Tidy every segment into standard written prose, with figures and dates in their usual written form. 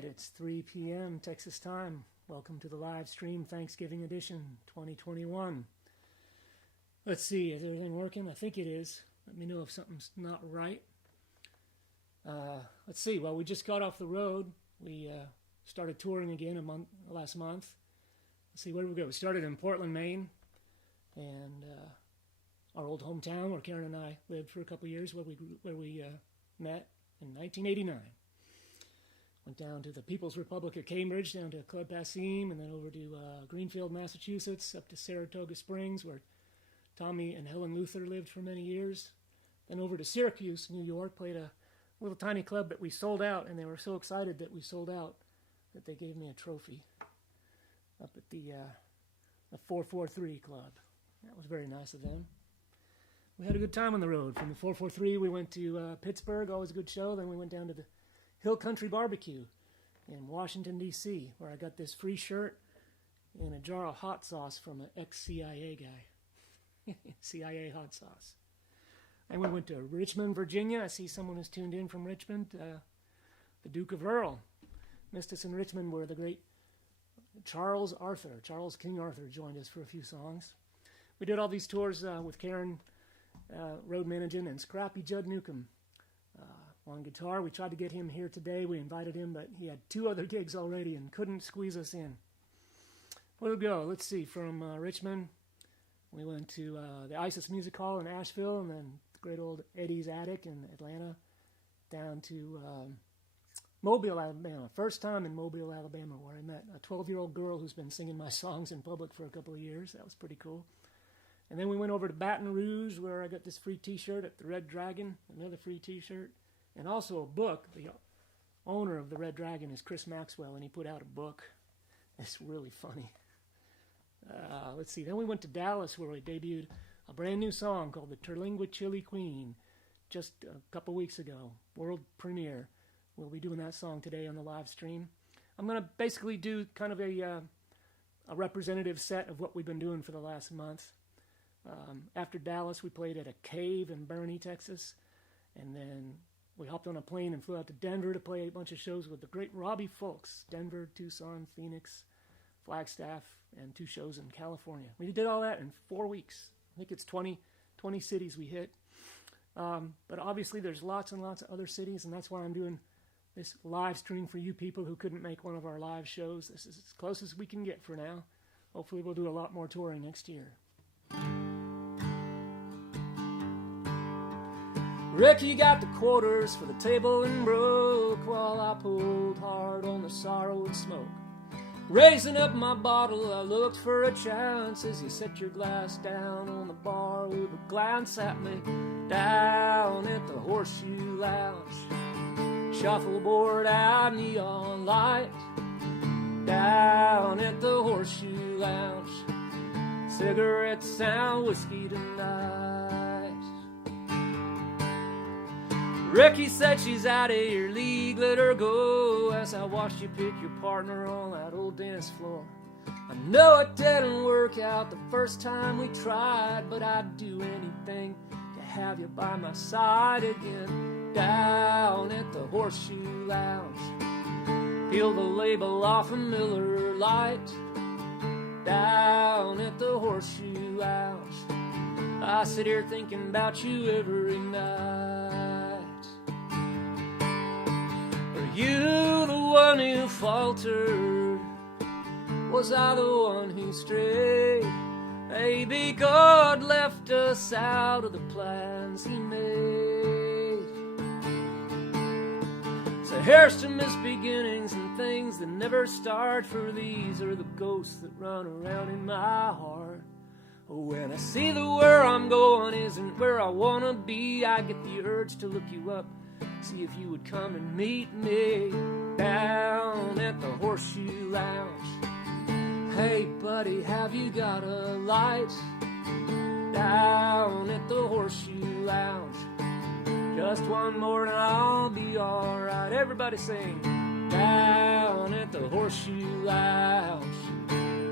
right, it's 3 p.m. Texas time. Welcome to the live stream Thanksgiving edition 2021. Let's see, is everything working? I think it is. Let me know if something's not right. Let's see, well, we just got off the road. We started touring again last month. Let's see, where did we go? We started in Portland, Maine, and our old hometown where Karen and I lived for a couple years, where we met in 1989. Went down to the People's Republic of Cambridge, down to Club Passim, and then over to Greenfield, Massachusetts, up to Saratoga Springs, where Tommy and Helen Luther lived for many years. Then over to Syracuse, New York, played a little tiny club that we sold out, and they were so excited that we sold out that they gave me a trophy up at the 443 Club. That was very nice of them. We had a good time on the road. From the 443, we went to Pittsburgh, always a good show. Then we went down to the Hill Country Barbecue in Washington, D.C., where I got this free shirt and a jar of hot sauce from an ex-CIA guy. CIA hot sauce. And we went to Richmond, Virginia. I see someone who's tuned in from Richmond. The Duke of Earl missed us in Richmond, where the great Charles King Arthur, joined us for a few songs. We did all these tours with Karen road managing and Scrappy Judd Newcomb on guitar. We tried to get him here today. We invited him, but he had 2 other gigs already and couldn't squeeze us in. Where'd we go? Let's see. From Richmond, we went to the Isis Music Hall in Asheville, and then the great old Eddie's Attic in Atlanta, down to Mobile, Alabama. First time in Mobile, Alabama, where I met a 12-year-old girl who's been singing my songs in public for a couple of years. That was pretty cool. And then we went over to Baton Rouge, where I got this free T-shirt at the Red Dragon, another free T-shirt, and also a book. The owner of the Red Dragon is Chris Maxwell, and he put out a book. It's really funny. Let's see. Then we went to Dallas, where we debuted a brand new song called the Terlingua Chili Queen just a couple weeks ago. World premiere. We'll be doing that song today on the live stream. I'm going to basically do kind of a representative set of what we've been doing for the last month. After Dallas, we played at a cave in Bernie, Texas, and then we hopped on a plane and flew out to Denver to play a bunch of shows with the great Robbie Fulks. Denver, Tucson, Phoenix, Flagstaff, and 2 shows in California. We did all that in 4 weeks. I think it's 20 cities we hit. But obviously there's lots and lots of other cities, and that's why I'm doing this live stream for you people who couldn't make one of our live shows. This is as close as we can get for now. Hopefully we'll do a lot more touring next year. Ricky got the quarters for the table and broke, while I pulled hard on the sorrow and smoke. Raising up my bottle, I looked for a chance as you set your glass down on the bar with a glance at me down at the Horseshoe Lounge. Shuffleboard out, neon light, down at the Horseshoe Lounge. Cigarettes sound, whiskey tonight. Ricky said she's out of your league, let her go, as I watched you pick your partner on that old dance floor. I know it didn't work out the first time we tried, but I'd do anything to have you by my side again. Down at the Horseshoe Lounge, peel the label off a Miller Lite. Down at the Horseshoe Lounge, I sit here thinking about you every night. Are you the one who faltered? Was I the one who strayed? Maybe God left us out of the plans he made. So here's to missed beginnings and things that never start, for these are the ghosts that run around in my heart. When I see that where I'm going isn't where I want to be, I get the urge to look you up, see if you would come and meet me down at the Horseshoe Lounge. Hey buddy, have you got a light? Down at the Horseshoe Lounge. Just one more and I'll be alright. Everybody sing. Down at the Horseshoe Lounge.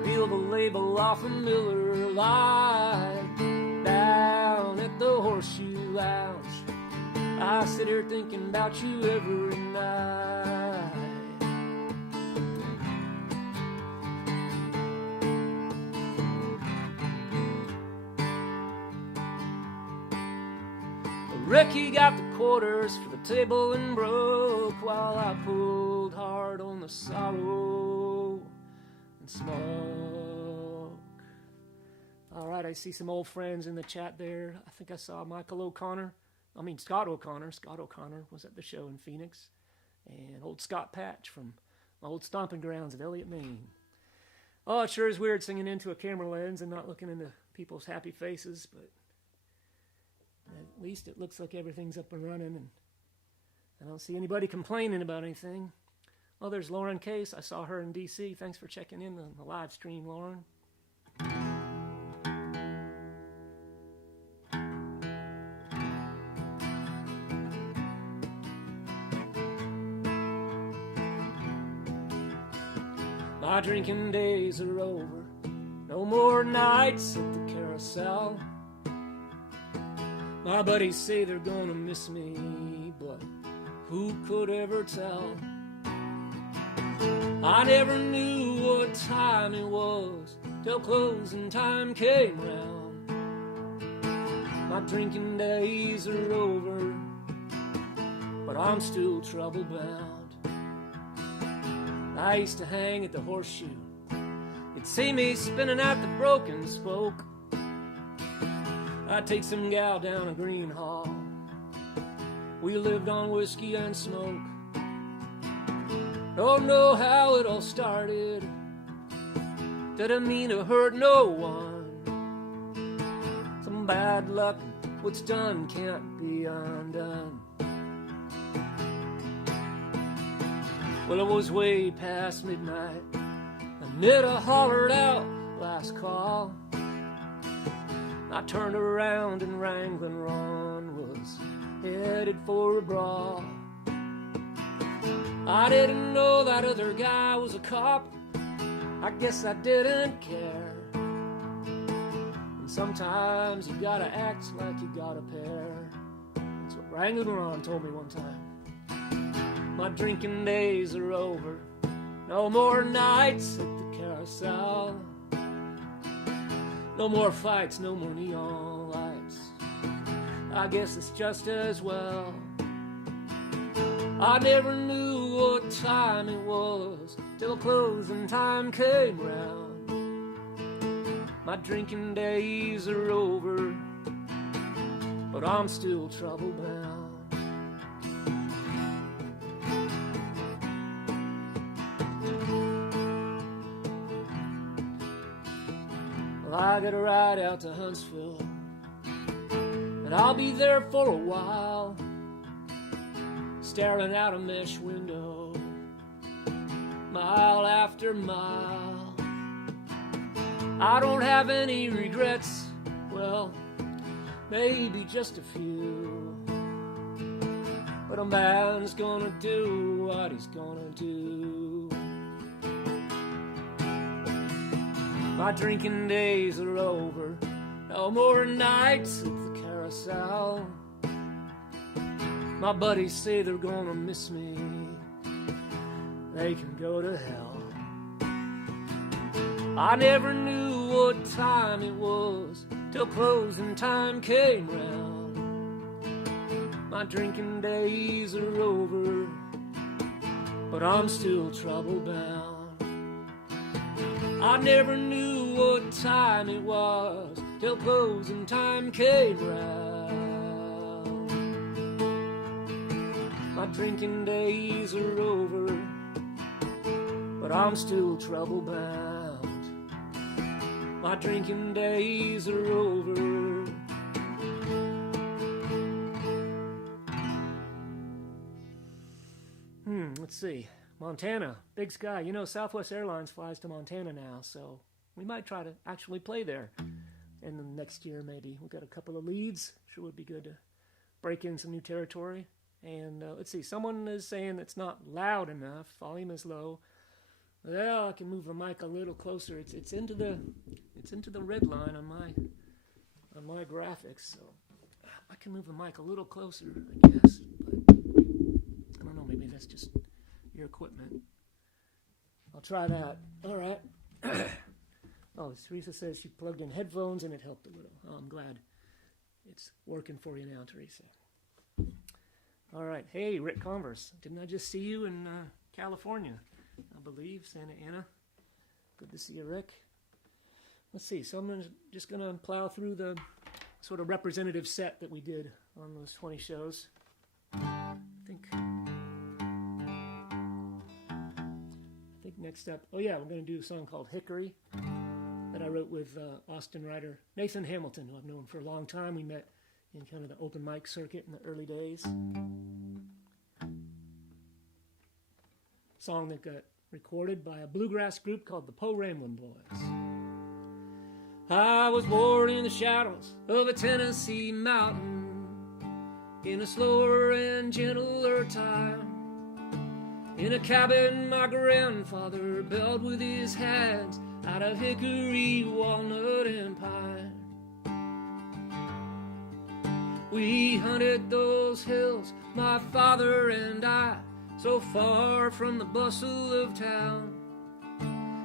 Peel the label off a Miller Lite. Down at the Horseshoe Lounge. I sit here thinking about you every night. Ricky got the quarters for the table and broke, while I pulled hard on the sorrow and smoke. All right, I see some old friends in the chat there. I think I saw Scott O'Connor. Scott O'Connor was at the show in Phoenix. And old Scott Patch from my old stomping grounds of Elliott, Maine. Oh, it sure is weird singing into a camera lens and not looking into people's happy faces, but at least it looks like everything's up and running, and I don't see anybody complaining about anything. Oh, there's Lauren Case. I saw her in D.C. Thanks for checking in on the live stream, Lauren. My drinking days are over. No more nights at the carousel. My buddies say they're gonna miss me, but who could ever tell? I never knew what time it was till closing time came round. My drinking days are over, but I'm still trouble bound. I used to hang at the Horseshoe. You'd see me spinning out the broken spoke. I'd take some gal down a green hall. We lived on whiskey and smoke. Don't know how it all started. Didn't mean to hurt no one. Some bad luck, what's done can't be undone. Well, it was way past midnight. Anita hollered out, last call. I turned around and Wranglin' Ron was headed for a brawl. I didn't know that other guy was a cop. I guess I didn't care. And sometimes you gotta act like you got a pair. That's what Wranglin' Ron told me one time. My drinking days are over. No more nights at the carousel. No more fights, no more neon lights. I guess it's just as well. I never knew what time it was till closing time came round. My drinking days are over, but I'm still trouble bound. Well, I gotta ride out to Huntsville, and I'll be there for a while, staring out a mesh window, mile after mile. I don't have any regrets, well, maybe just a few, but a man's gonna do what he's gonna do. My drinking days are over. No more nights at the carousel. My buddies say they're gonna miss me. They can go to hell. I never knew what time it was till closing time came round. My drinking days are over, but I'm still trouble bound. I never knew what time it was till closing time came round. My drinking days are over, but I'm still trouble bound. My drinking days are over. Let's see. Montana, Big Sky. You know, Southwest Airlines flies to Montana now, so we might try to actually play there in the next year, maybe. We've got a couple of leads. Sure would be good to break in some new territory. And let's see, someone is saying it's not loud enough. Volume is low. Well, I can move the mic a little closer. It's into the red line on my graphics, so I can move the mic a little closer, I guess. But I don't know, maybe that's just your equipment. I'll try that. All right. Oh, Teresa says she plugged in headphones and it helped a little. Oh, I'm glad it's working for you now, Teresa. All right. Hey, Rick Converse. Didn't I just see you in California? I believe, Santa Ana. Good to see you, Rick. Let's see. So I'm just going to plow through the sort of representative set that we did on those 20 shows. I think next up, oh yeah, we're going to do a song called Hickory that I wrote with Austin writer Nathan Hamilton, who I've known for a long time. We met in kind of the open mic circuit in the early days. Song that got recorded by a bluegrass group called the Po Ramblin' Boys. I was born in the shadows of a Tennessee mountain, in a slower and gentler time, in a cabin my grandfather built with his hands out of hickory, walnut, and pine. We hunted those hills, my father and I, so far from the bustle of town.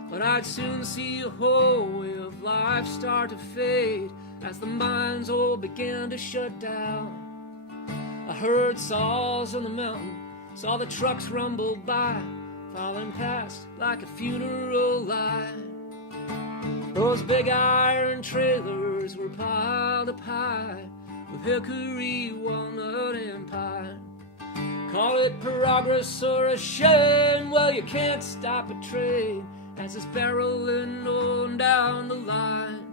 But I'd soon see a whole way of life start to fade as the mines all began to shut down. I heard saws on the mountain, saw the trucks rumble by, falling past like a funeral line. Those big iron trailers were piled up high with hickory, walnut, and pine. Call it progress or a shame, well, you can't stop a train as it's barreling on down the line.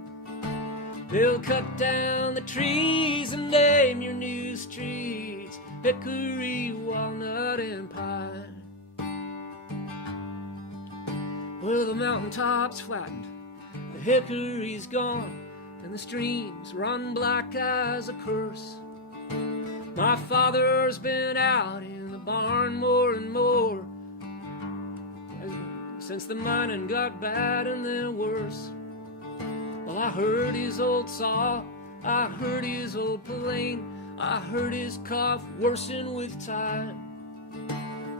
They'll cut down the trees and name your new streets hickory, walnut, and pine. Well, the mountaintops flattened, the hickory's gone, and the streams run black as a curse. My father's been out in the barn more and more since the mining got bad and then worse. Well, I heard his old saw, I heard his old plane, I heard his cough worsen with time.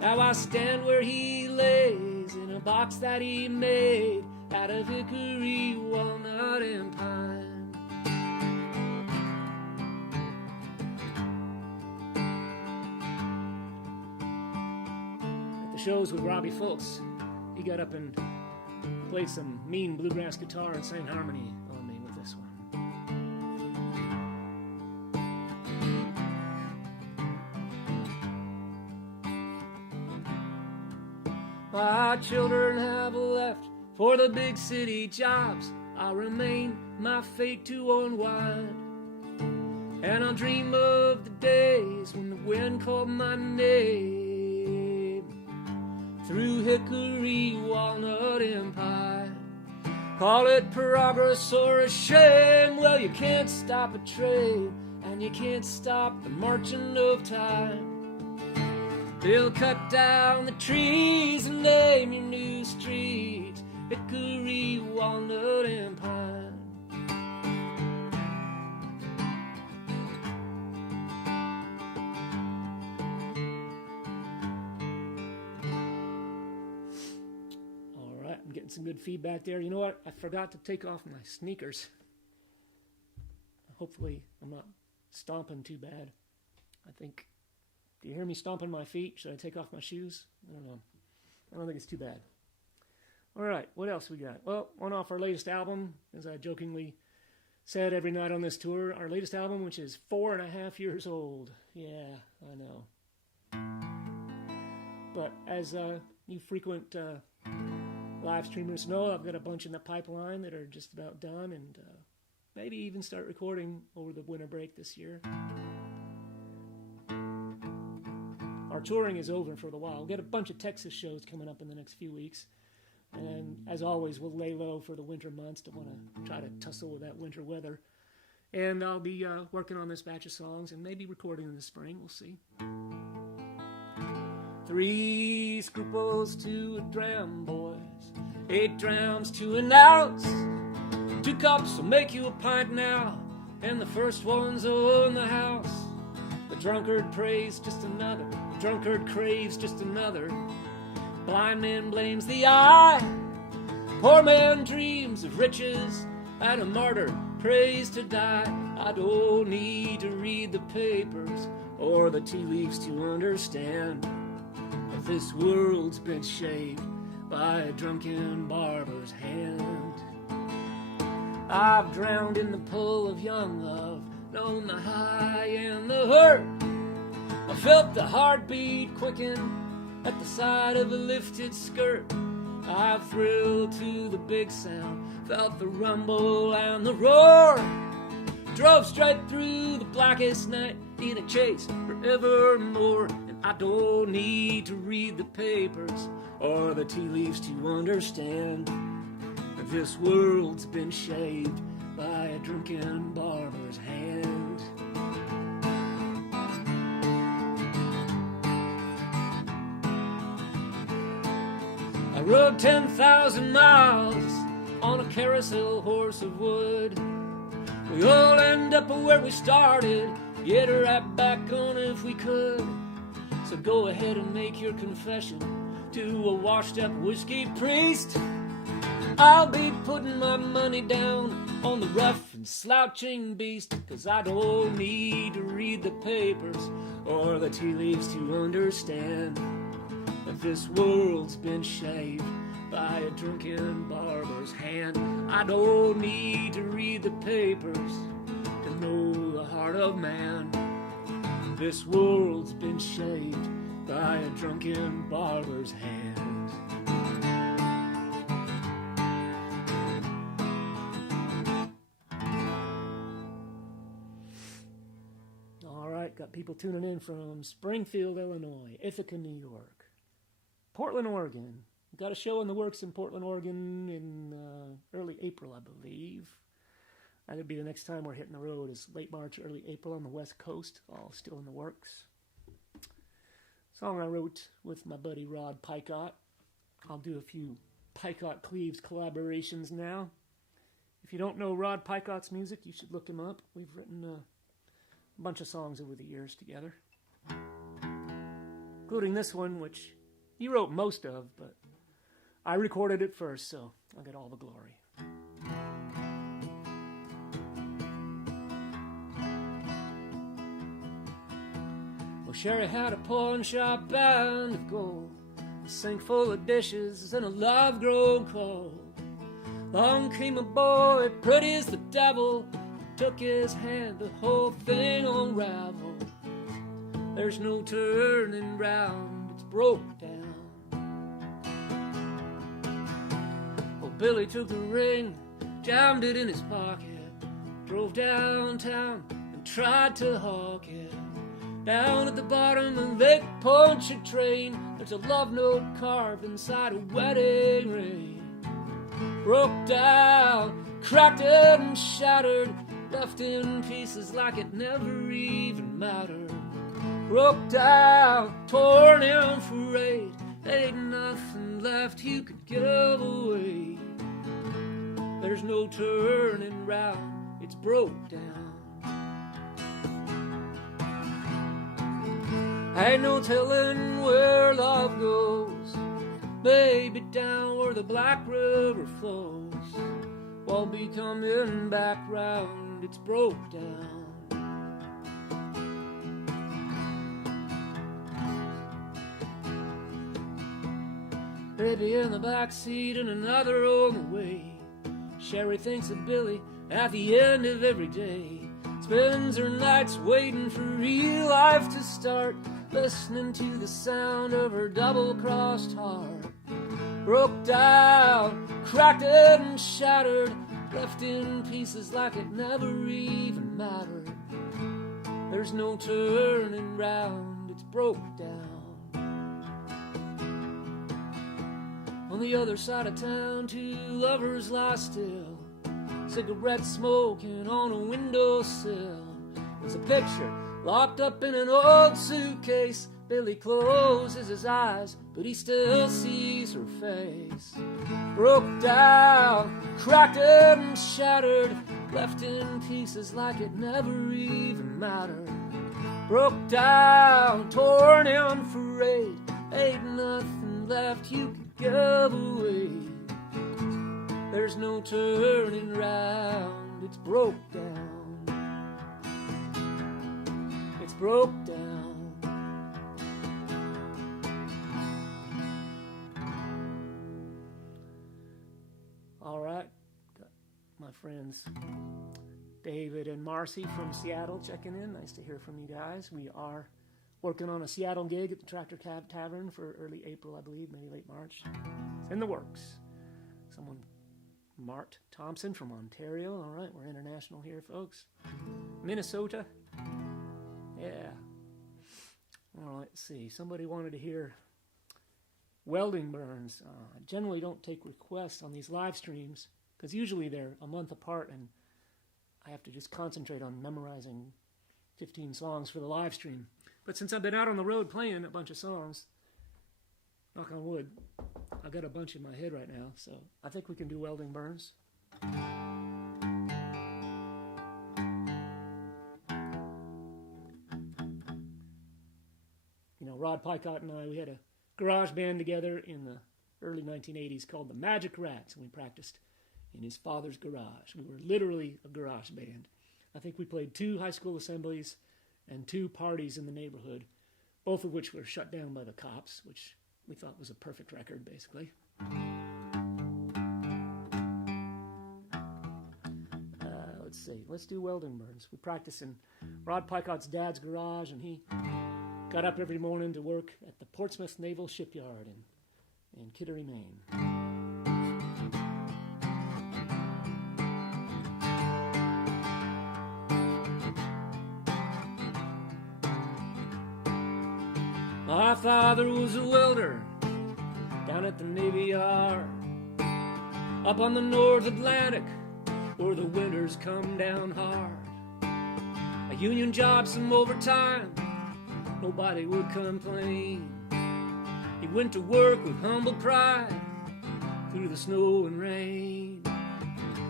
Now I stand where he lays in a box that he made out of hickory, walnut, and pine. At the shows with Robbie Fultz, he got up and played some mean bluegrass guitar and sang harmony on me with this one. My children have left for the big city jobs. I'll remain my fate to unwind, and I'll dream of the days when the wind called my name through hickory, walnut, and pine. Call it progress or a shame, well, you can't stop a train, and you can't stop the marching of time. They'll cut down the trees and name your new streets hickory, walnut, and pine. I'm getting some good feedback there. You know what? I forgot to take off my sneakers. Hopefully I'm not stomping too bad. I think, do you hear me stomping my feet? Should I take off my shoes? I don't know. I don't think it's too bad. All right, what else we got? Well, one off our latest album, as I jokingly said every night on this tour, our latest album, which is 4.5 years old. Yeah, I know. But as you frequent live streamers know, I've got a bunch in the pipeline that are just about done, and maybe even start recording over the winter break this year. Our touring is over for a while. We'll get a bunch of Texas shows coming up in the next few weeks, and as always, we'll lay low for the winter months. Don't want to try to tussle with that winter weather. And I'll be working on this batch of songs and maybe recording in the spring. We'll see. 3 scruples to a dram, boys. 8 drams to an ounce. 2 cups will make you a pint now, and the first one's on the house. The drunkard prays just another. The drunkard craves just another. Blind man blames the eye. Poor man dreams of riches, and a martyr prays to die. I don't need to read the papers or the tea leaves to understand if this world's been shaved by a drunken barber's hand. I've drowned in the pool of young love, known the high and the hurt. I felt the heartbeat quicken at the side of a lifted skirt. I've thrilled to the big sound, felt the rumble and the roar. Drove straight through the blackest night in a chase forevermore. And I don't need to read the papers or the tea leaves to understand that this world's been shaved by a drunken barber's hand. I rode 10,000 miles on a carousel horse of wood. We all end up where we started, get right back on if we could. So go ahead and make your confession to a washed-up whiskey priest. I'll be putting my money down on the rough and slouching beast, 'cause I don't need to read the papers or the tea leaves to understand that this world's been shaved by a drunken barber's hand. I don't need to read the papers to know the heart of man. This world's been shaved by a drunken barber's hand. All right, got people tuning in from Springfield, Illinois, Ithaca, New York, Portland, Oregon. Got a show in the works in Portland, Oregon in early April, I believe. That'll be the next time we're hitting the road, is late March, early April on the West Coast, all still in the works. Song I wrote with my buddy Rod Picott. I'll do a few Picott Cleaves collaborations now. If you don't know Rod Picott's music, you should look him up. We've written a bunch of songs over the years together, including this one, which he wrote most of, but I recorded it first, so I get all the glory. Well, Sherry had a pawn shop band of gold, a sink full of dishes and a love grown cold. Long came a boy, pretty as the devil, took his hand, the whole thing unraveled. There's no turning round, it's broke down. Billy took the ring, jammed it in his pocket, drove downtown and tried to hawk it. Down at the bottom of Lake Pontchartrain, there's a love note carved inside a wedding ring. Broke down, cracked it and shattered, left in pieces like it never even mattered. Broke down, torn and frayed, ain't nothing left you could give away. There's no turning round, it's broke down. Ain't no telling where love goes, maybe down where the Black River flows. Won't be coming back round, it's broke down. Baby in the back seat and another on the way. Sherry thinks of Billy at the end of every day. Spends her nights waiting for real life to start, listening to the sound of her double-crossed heart. Broke down, cracked it and shattered, left in pieces like it never even mattered. There's no turning round, it's broke down. On the other side of town, two lovers lie still, cigarette smoking on a windowsill. There's a picture locked up in an old suitcase. Billy closes his eyes, but he still sees her face. Broke down, cracked it and shattered, left in pieces like it never even mattered. Broke down, torn and frayed, ain't nothing left you could give away. There's no turning round, it's broke down. It's broke down. All right, got my friends David and Marcy from Seattle checking in. Nice to hear from you guys. We are working on a Seattle gig at the Tractor Cab Tavern for early April, I believe, maybe late March. It's in the works. Someone, Mart Thompson from Ontario. All right, we're international here, folks. Minnesota. Yeah. All right, let's see. Somebody wanted to hear Welding Burns. I generally don't take requests on these live streams because usually they're a month apart and I have to just concentrate on memorizing 15 songs for the live stream. But since I've been out on the road playing a bunch of songs, knock on wood, I've got a bunch in my head right now, so I think we can do Welding Burns. You know, Rod Picott and I, we had a garage band together in the early 1980s called the Magic Rats, and we practiced in his father's garage. We were literally a garage band. I think we played 2 high school assemblies and 2 parties in the neighborhood, both of which were shut down by the cops, which we thought was a perfect record, basically. Let's see. Let's do Welding Burns. We practiced in Rod Picott's dad's garage, and he got up every morning to work at the Portsmouth Naval Shipyard in Hickory, Maine. My father was a welder down at the Navy Yard, up on the North Atlantic where the winters come down hard. A union job, some overtime, nobody would complain. He went to work with humble pride through the snow and rain.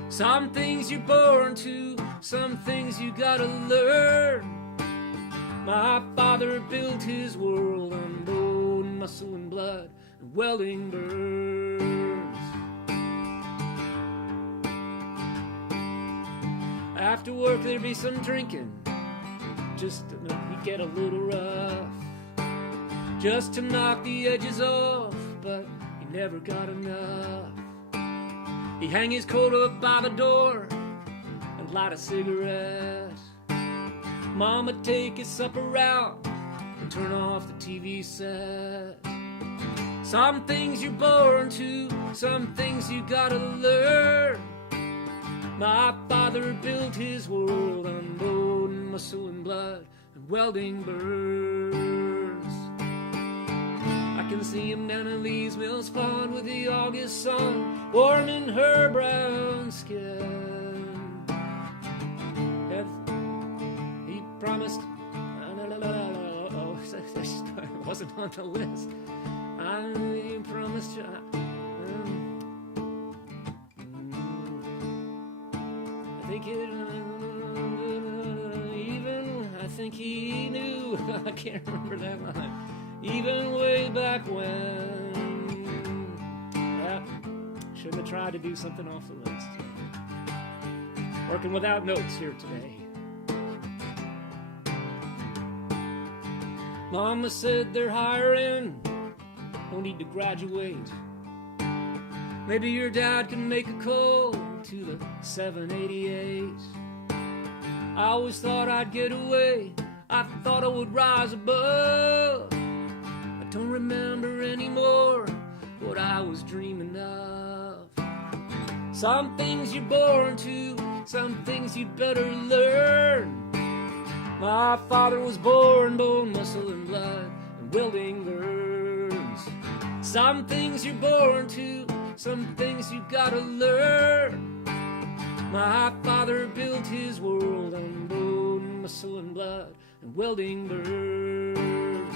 Some things you're born to, some things you gotta learn. My father built his world on bone, muscle, and blood, and welding burns. After work there'd be some drinking, just to he'd get a little rough, just to knock the edges off, but he never got enough. He'd hang his coat up by the door and light a cigarette. Mama'd take his supper out and turn off the TV set. Some things you're born to, some things you gotta learn. My father built his world on bone, muscle, and blood, and welding burns. I can see him down in Lee's Mills Pond with the August sun warming her brown skin. He promised, it wasn't on the list. He promised you. I think he knew. I can't remember that line. Even way back when. Yeah, shouldn't have tried to do something off the list. Working without notes here today. Mama said they're hiring. No need to graduate. Maybe your dad can make a call to the 788. I always thought I'd get away. I thought I would rise above. I don't remember anymore what I was dreaming of. Some things you're born to, some things you'd better learn. My father was born bone, muscle, and blood, and welding burns. Some things you're born to, some things you gotta learn. My father built his world on bone, muscle, and blood, and welding burns.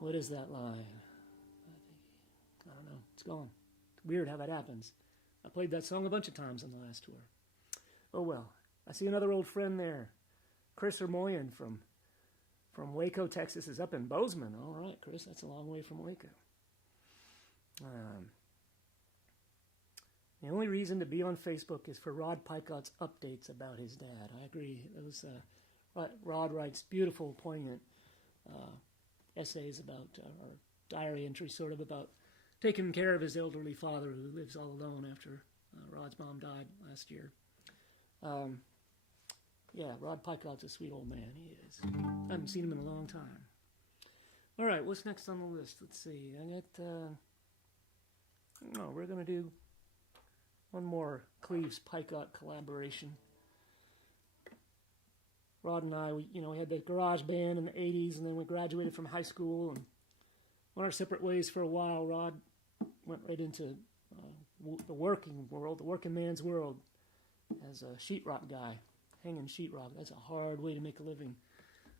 What is that line? I don't know. It's gone. It's weird how that happens. I played that song a bunch of times on the last tour. Oh well. I see another old friend there, Chris Hermoyen from from Waco, Texas is up in Bozeman. All right, Chris, that's a long way from Waco. The only reason to be on Facebook is for Rod Picot's updates about his dad. I agree. Those Rod writes beautiful, poignant essays about, or diary entries sort of about taking care of his elderly father who lives all alone after Rod's mom died last year. Yeah, Rod Picot's a sweet old man. He is. I haven't seen him in a long time. All right, what's next on the list? Let's see. We're going to do one more Cleaves Picot collaboration. Rod and I, we had the garage band in the 80s, and then we graduated from high school and went our separate ways for a while. Rod went right into the working world, the working man's world, as a sheetrock guy, hanging sheetrock. That's a hard way to make a living.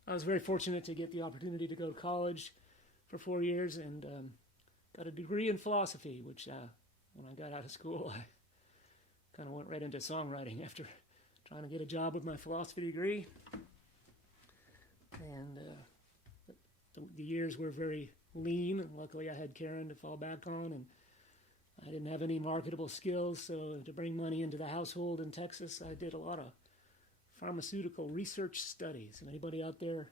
I was very fortunate to get the opportunity to go to college for 4 years and got a degree in philosophy, which when I got out of school, I kind of went right into songwriting after trying to get a job with my philosophy degree. And the years were very lean. Luckily, I had Karen to fall back on, and I didn't have any marketable skills, so to bring money into the household in Texas, I did a lot of pharmaceutical research studies. If anybody out there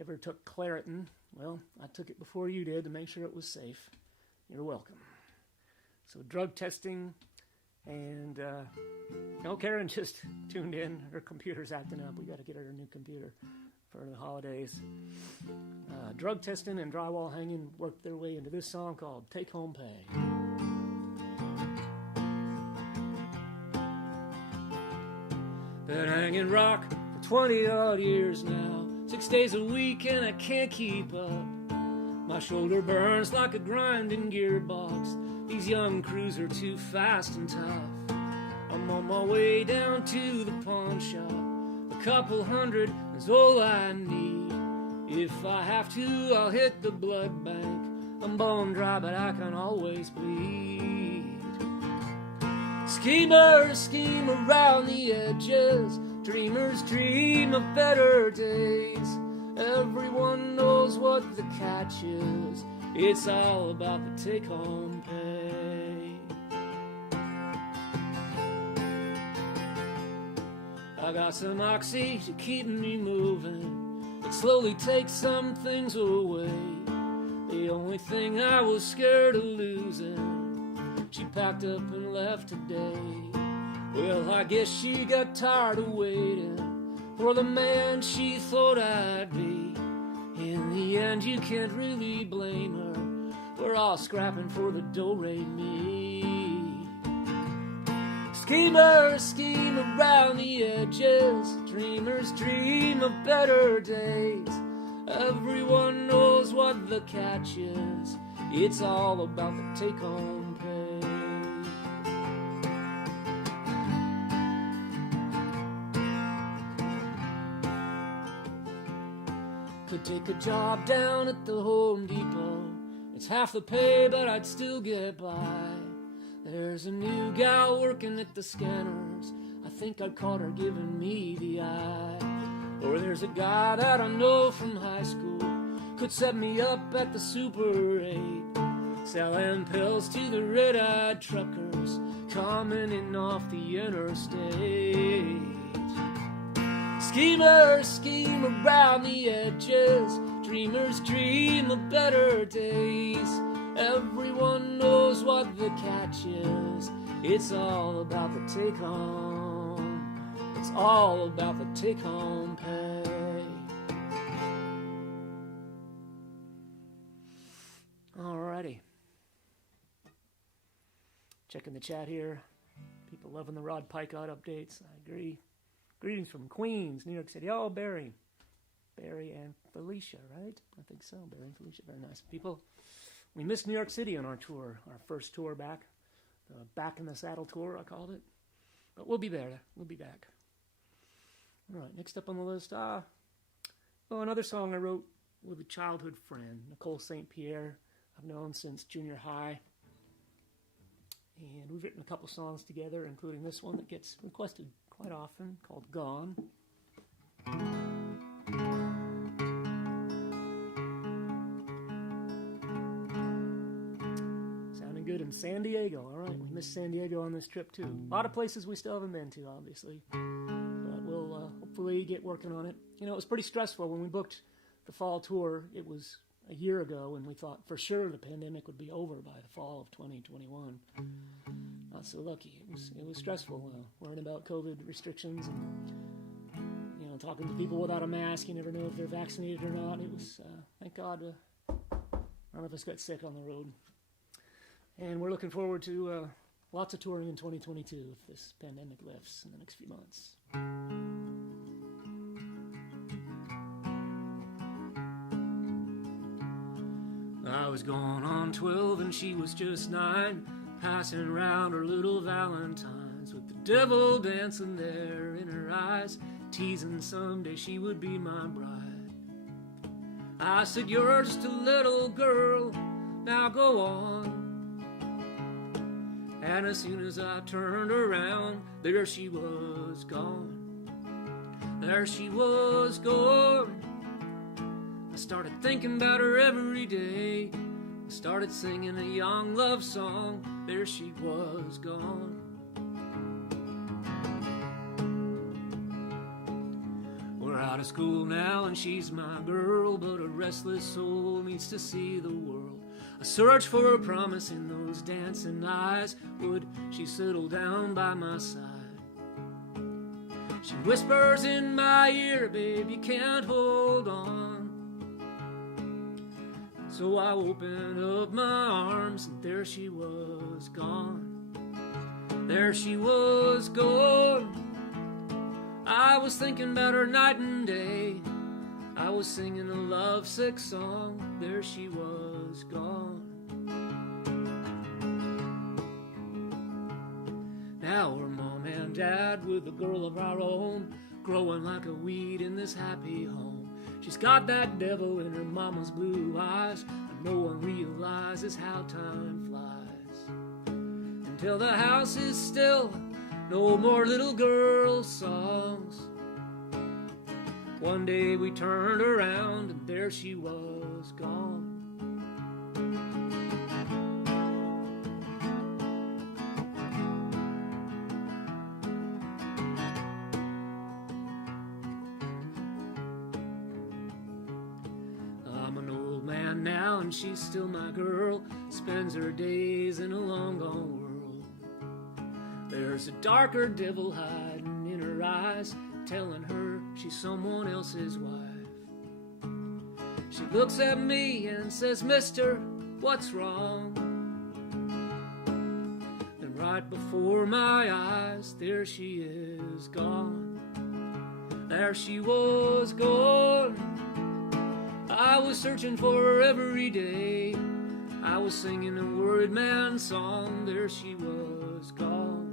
ever took Claritin, well, I took it before you did to make sure it was safe. You're welcome. So drug testing, and Karen just tuned in. Her computer's acting up. We got to get her a new computer for the holidays. Drug testing and drywall hanging worked their way into this song called Take Home Pay. Been hanging rock for 20-odd years now, 6 days a week and I can't keep up. My shoulder burns like a grinding gearbox. These young crews are too fast and tough. I'm on my way down to the pawn shop. A couple hundred is all I need. If I have to, I'll hit the blood bank. I'm bone dry, but I can always bleed. Schemers scheme around the edges. Dreamers dream of better days. Everyone knows what the catch is. It's all about the take-home pay. I got some oxy to keep me moving, but slowly takes some things away. The only thing I was scared of losing, she packed up and left today. Well, I guess she got tired of waiting for the man she thought I'd be. In the end, you can't really blame her. We're all scrapping for the do-re-mi. Schemers scheme around the edges. Dreamers dream of better days. Everyone knows what the catch is. It's all about the take-home pay. Could take a job down at the Home Depot. It's half the pay, but I'd still get by. There's a new gal working at the scanners. I think I caught her giving me the eye. Or there's a guy that I know from high school, could set me up at the Super 8, selling pills to the red-eyed truckers coming in off the interstate. Schemers scheme around the edges. Dreamers dream of better days. Everyone knows what the catch is. It's all about the take-home. It's all about the take-home pay. Alrighty. Checking the chat here. People loving the Rod Picot updates. I agree. Greetings from Queens, New York City. Oh, Barry and Felicia, right? I think so. Barry and Felicia, very nice people. We missed New York City on our tour, our first tour back. The Back in the Saddle tour, I called it. But we'll be there. We'll be back. All right, next up on the list, another song I wrote with a childhood friend, Nicole St. Pierre. I've known since junior high. And we've written a couple songs together, including this one that gets requested quite often, called Gone. in San Diego. All right, we missed San Diego on this trip, too. A lot of places we still haven't been to, obviously. But we'll hopefully get working on it. You know, it was pretty stressful when we booked the fall tour. It was a year ago, and we thought for sure the pandemic would be over by the fall of 2021. Not so lucky. It was stressful, learning about COVID restrictions and, you know, talking to people without a mask. You never know if they're vaccinated or not. It was, thank God, none of us got sick on the road. And we're looking forward to lots of touring in 2022 if this pandemic lifts in the next few months. I was going on 12 and she was just 9, passing around her little valentines with the devil dancing there in her eyes, teasing someday she would be my bride. I said, "You're just a little girl, now go on." And as soon as I turned around, there she was gone. There she was gone. I started thinking about her every day. I started singing a young love song. There she was gone. We're out of school now and she's my girl, but a restless soul needs to see the world. I search for a promise in those dancing eyes. Would she settle down by my side? She whispers in my ear, "Babe, you can't hold on." So I opened up my arms and there she was gone. There she was gone. I was thinking about her night and day. I was singing a lovesick song. There she was gone. Now we're mom and dad with a girl of our own, growing like a weed in this happy home. She's got that devil in her mama's blue eyes, but no one realizes how time flies. Until the house is still, no more little girl songs. One day we turned around and there she was gone. I'm an old man now and she's still my girl, spends her days in a long gone world. There's a darker devil hiding in her eyes, telling her she's someone else's wife. She looks at me and says, "Mister, what's wrong?" Then right before my eyes, there she is gone. There she was gone. I was searching for her every day. I was singing a worried man's song. There she was gone.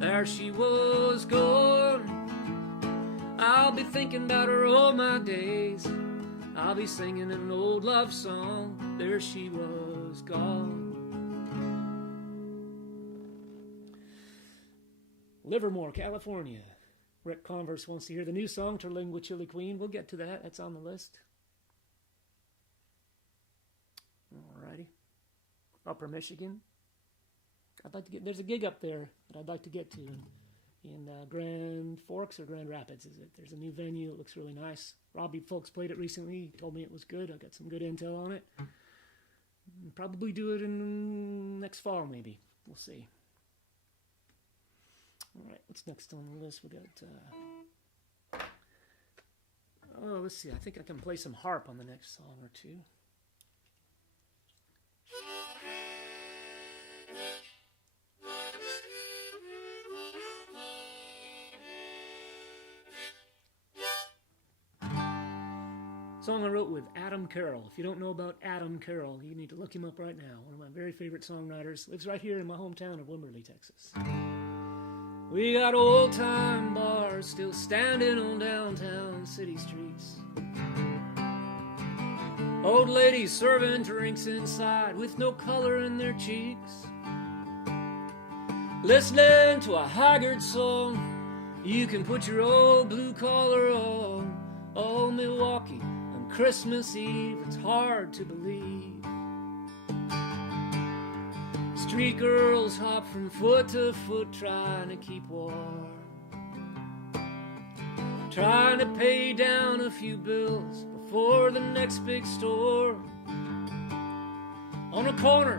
There she was gone. I'll be thinking about her all my days. I'll be singing an old love song. There she was gone. Livermore, California. Rick Converse wants to hear the new song, Terlingua Chili Queen. We'll get to that. That's on the list. Alrighty. Upper Michigan. I'd like to get, there's a gig up there that I'd like to get to in Grand Forks or Grand Rapids, is it? There's a new venue. It looks really nice. Robbie Folks played it recently. He told me it was good. I got some good intel on it. Probably do it in next fall, maybe. We'll see. All right, what's next on the list? We got, let's see. I think I can play some harp on the next song or two. Song I wrote with Adam Carroll. If you don't know about Adam Carroll, you need to look him up right now. One of my very favorite songwriters. Lives right here in my hometown of Wimberley, Texas. We got old-time bars still standing on downtown city streets. Old ladies serving drinks inside with no color in their cheeks. Listening to a haggard song, you can put your old blue collar on. Oh, Milwaukee, on Christmas Eve, it's hard to believe. Street girls hop from foot to foot trying to keep warm, trying to pay down a few bills before the next big store. On a corner,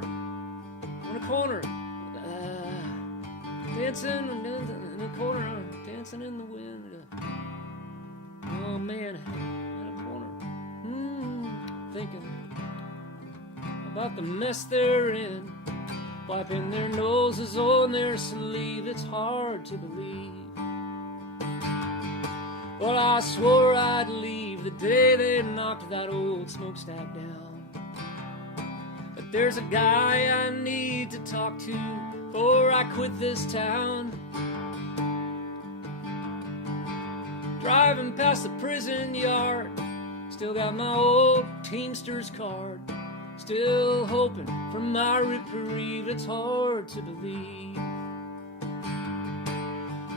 dancing in a corner, dancing in the wind. Oh man, in a corner, thinking about the mess they're in, wiping their noses on their sleeve. It's hard to believe. Well, I swore I'd leave the day they knocked that old smokestack down. But there's a guy I need to talk to before I quit this town. Driving past the prison yard, still got my old Teamster's card. Still hoping for my reprieve, it's hard to believe.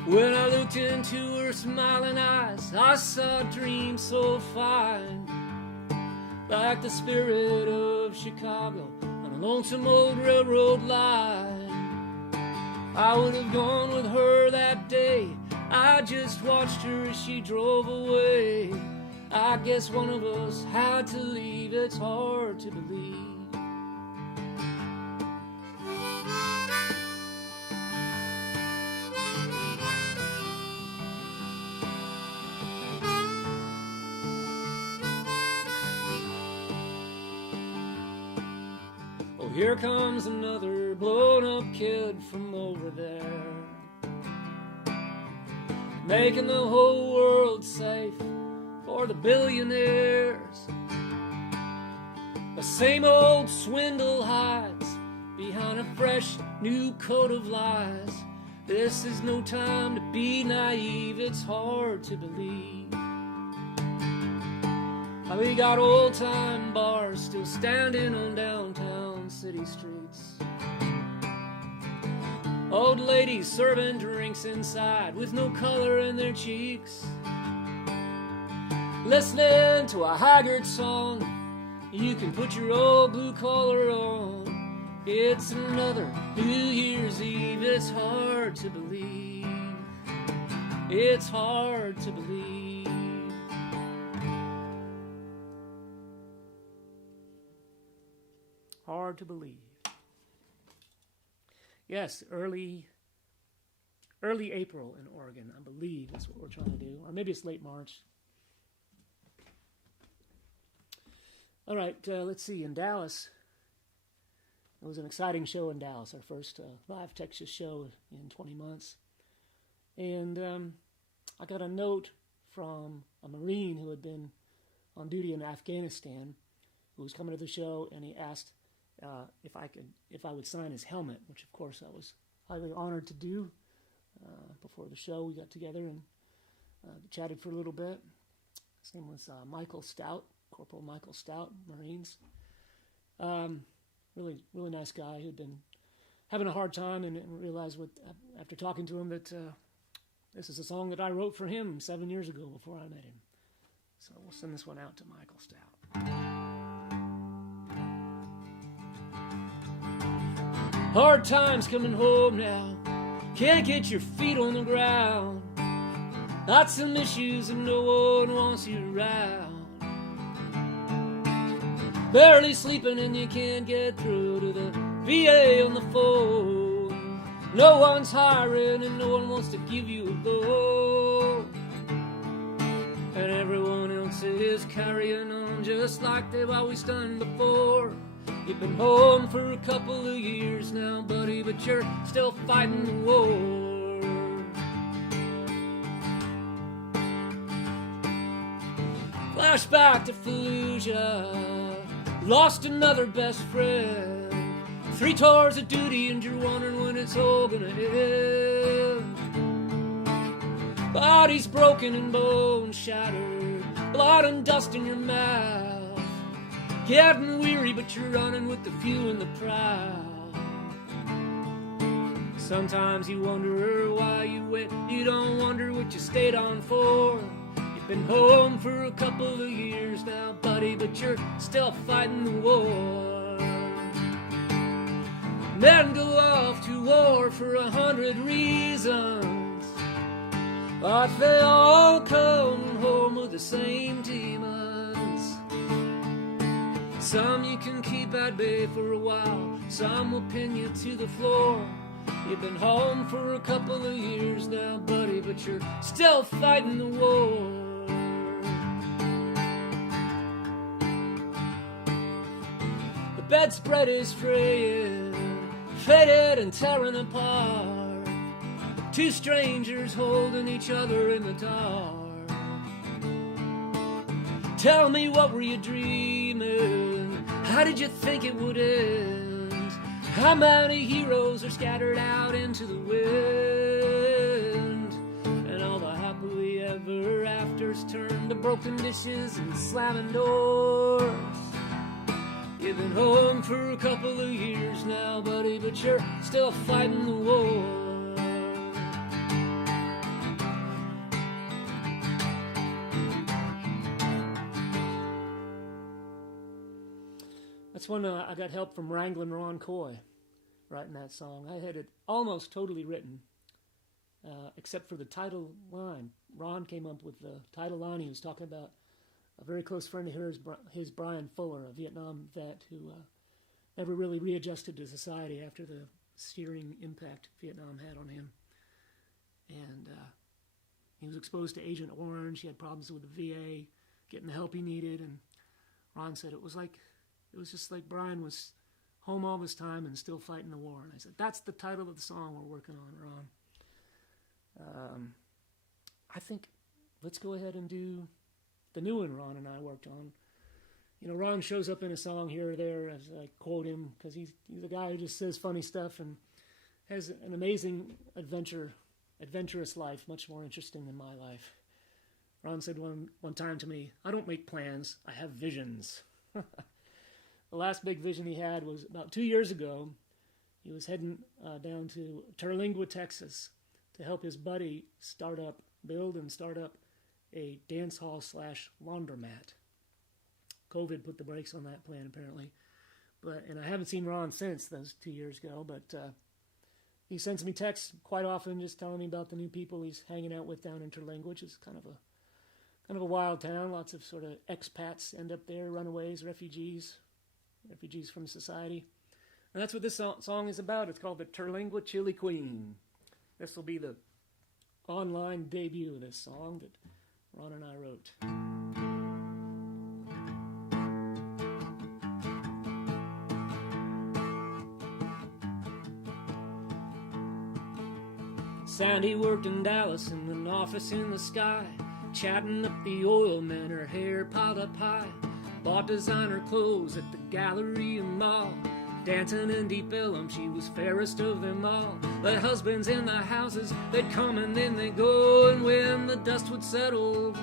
When I looked into her smiling eyes, I saw a dream so fine, like the spirit of Chicago on a lonesome old railroad line. I would have gone with her that day, I just watched her as she drove away. I guess one of us had to leave, it's hard to believe. Oh, here comes another blown up kid from over there, making the whole world safe for the billionaires. The same old swindle hides behind a fresh new coat of lies. This is no time to be naive, it's hard to believe. We got old time bars still standing on downtown city streets, old ladies serving drinks inside with no color in their cheeks, listening to a haggard song. You can put your old blue collar on. It's another New Year's Eve. It's hard to believe. It's hard to believe. Hard to believe. Yes, early April in Oregon, I believe that's what we're trying to do. Or maybe it's late March. All right, let's see. In Dallas, it was an exciting show in Dallas, our first live Texas show in 20 months. And I got a note from a Marine who had been on duty in Afghanistan, who was coming to the show, and he asked if I would sign his helmet, which of course I was highly honored to do. Before the show, we got together and chatted for a little bit. His name was Michael Stout, Corporal Michael Stout, Marines. Really nice guy who'd been having a hard time and realized after talking to him that this is a song that I wrote for him 7 years ago before I met him. So we'll send this one out to Michael Stout. Hard times coming home now, can't get your feet on the ground. Lots of issues and no one wants you around. Barely sleeping and you can't get through to the VA on the phone. No one's hiring and no one wants to give you a loan. And everyone else is carrying on just like they've always done before. You've been home for a couple of years now, buddy, but you're still fighting the war. Flashback to Fallujah, lost another best friend. 3 tours of duty and you're wondering when it's all gonna end. Body's broken and bones shattered, blood and dust in your mouth. Getting weary, but you're running with the few and the proud. Sometimes you wonder why you went. You don't wonder what you stayed on for. You've been home for a couple of years now, buddy, but you're still fighting the war. Men go off to war for 100 reasons, but they all come home with the same demons. Some you can keep at bay for a while, some will pin you to the floor. You've been home for a couple of years now, buddy, but you're still fighting the war. The bedspread is fraying, faded and tearing apart. Two strangers holding each other in the dark. Tell me, what were you dreaming? How did you think it would end? How many heroes are scattered out into the wind? And all the happily ever afters turn to broken dishes and slamming doors. You've been home for a couple of years now, buddy, but you're still fighting the war. That's when I got help from Wrangling Ron Coy writing that song. I had it almost totally written, except for the title line. Ron came up with the title line. He was talking about a very close friend of his Brian Fuller, a Vietnam vet who never really readjusted to society after the searing impact Vietnam had on him. And he was exposed to Agent Orange. He had problems with the VA, getting the help he needed. And Ron said it was just like Brian was home all this time and still fighting the war. And I said, that's the title of the song we're working on, Ron. I think let's go ahead and do the new one Ron and I worked on. You know, Ron shows up in a song here or there as I quote him, because he's a guy who just says funny stuff and has an amazing adventurous life, much more interesting than my life. Ron said one time to me, I don't make plans, I have visions. The last big vision he had was about 2 years ago. He was heading down to Terlingua, Texas, to help his buddy build and start up a dance hall / laundromat. COVID put the brakes on that plan, apparently. And I haven't seen Ron since those 2 years ago, but he sends me texts quite often just telling me about the new people he's hanging out with down in Terlingua, which is kind of a wild town. Lots of sort of expats end up there, runaways, refugees from society. And that's what this song is about. It's called the Terlingua Chili Queen. This will be the online debut of this song that Ron and I wrote. Sandy worked in Dallas in an office in the sky, chatting up the oil men, her hair piled up high. Bought designer clothes at the Galleria Mall. Dancing in Deep Ellum, she was fairest of them all. The husbands in the houses, they'd come and then they'd go. And when the dust would settle,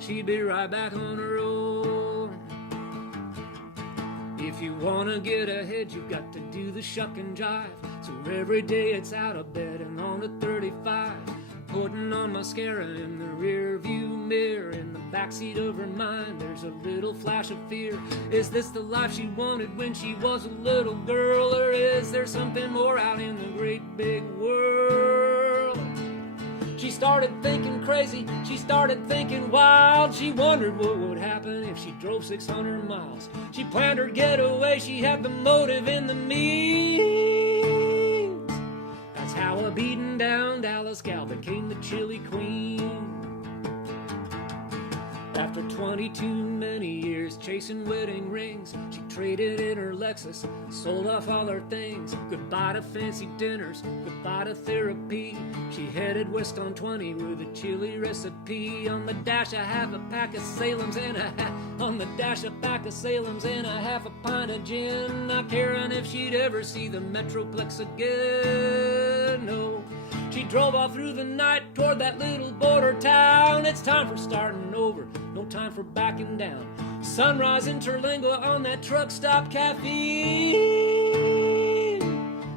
she'd be right back on her own. If you want to get ahead, you've got to do the shuck and jive. So every day it's out of bed and on to 35. Putting on mascara in the rear view mirror. In the backseat of her mind, there's a little flash of fear. Is this the life she wanted when she was a little girl? Or is there something more out in the great big world? She started thinking crazy, she started thinking wild. She wondered what would happen if she drove 600 miles. She planned her getaway, she had the motive in the means. That's how a beaten down Dallas gal became the Chili Queen. After 22 many years chasing wedding rings, she traded in her Lexus, sold off all her things. Goodbye to fancy dinners, goodbye to therapy. She headed west on 20 with a chili recipe. On the dash I have a pack of Salem's and a half a pint of gin. Not caring if she'd ever see the Metroplex again. No. She drove off through the night toward that little border town. It's time for starting over, no time for backing down. Sunrise in Terlingua on that truck stop caffeine.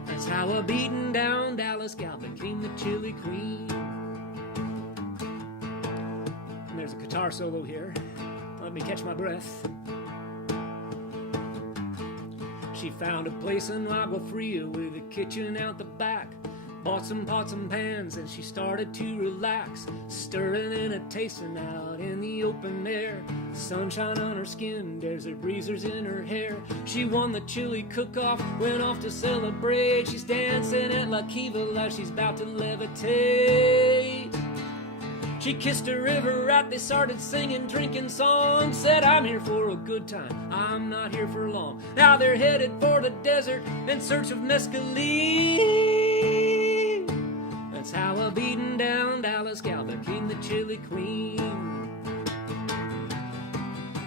That's how a beaten down Dallas gal became the Chili Queen. And there's a guitar solo here. Let me catch my breath. She found a place in Agua Fria with a kitchen out the back. Bought some pots and pans and she started to relax, stirring and tasting out in the open air. Sunshine on her skin, desert breezers in her hair. She won the chili cook-off, went off to celebrate. She's dancing at La Kiva like she's about to levitate. She kissed a river rat, they started singing, drinking songs. Said, I'm here for a good time, I'm not here for long. Now they're headed for the desert in search of mescaline. That's how a beaten down Dallas gal became the Chili Queen.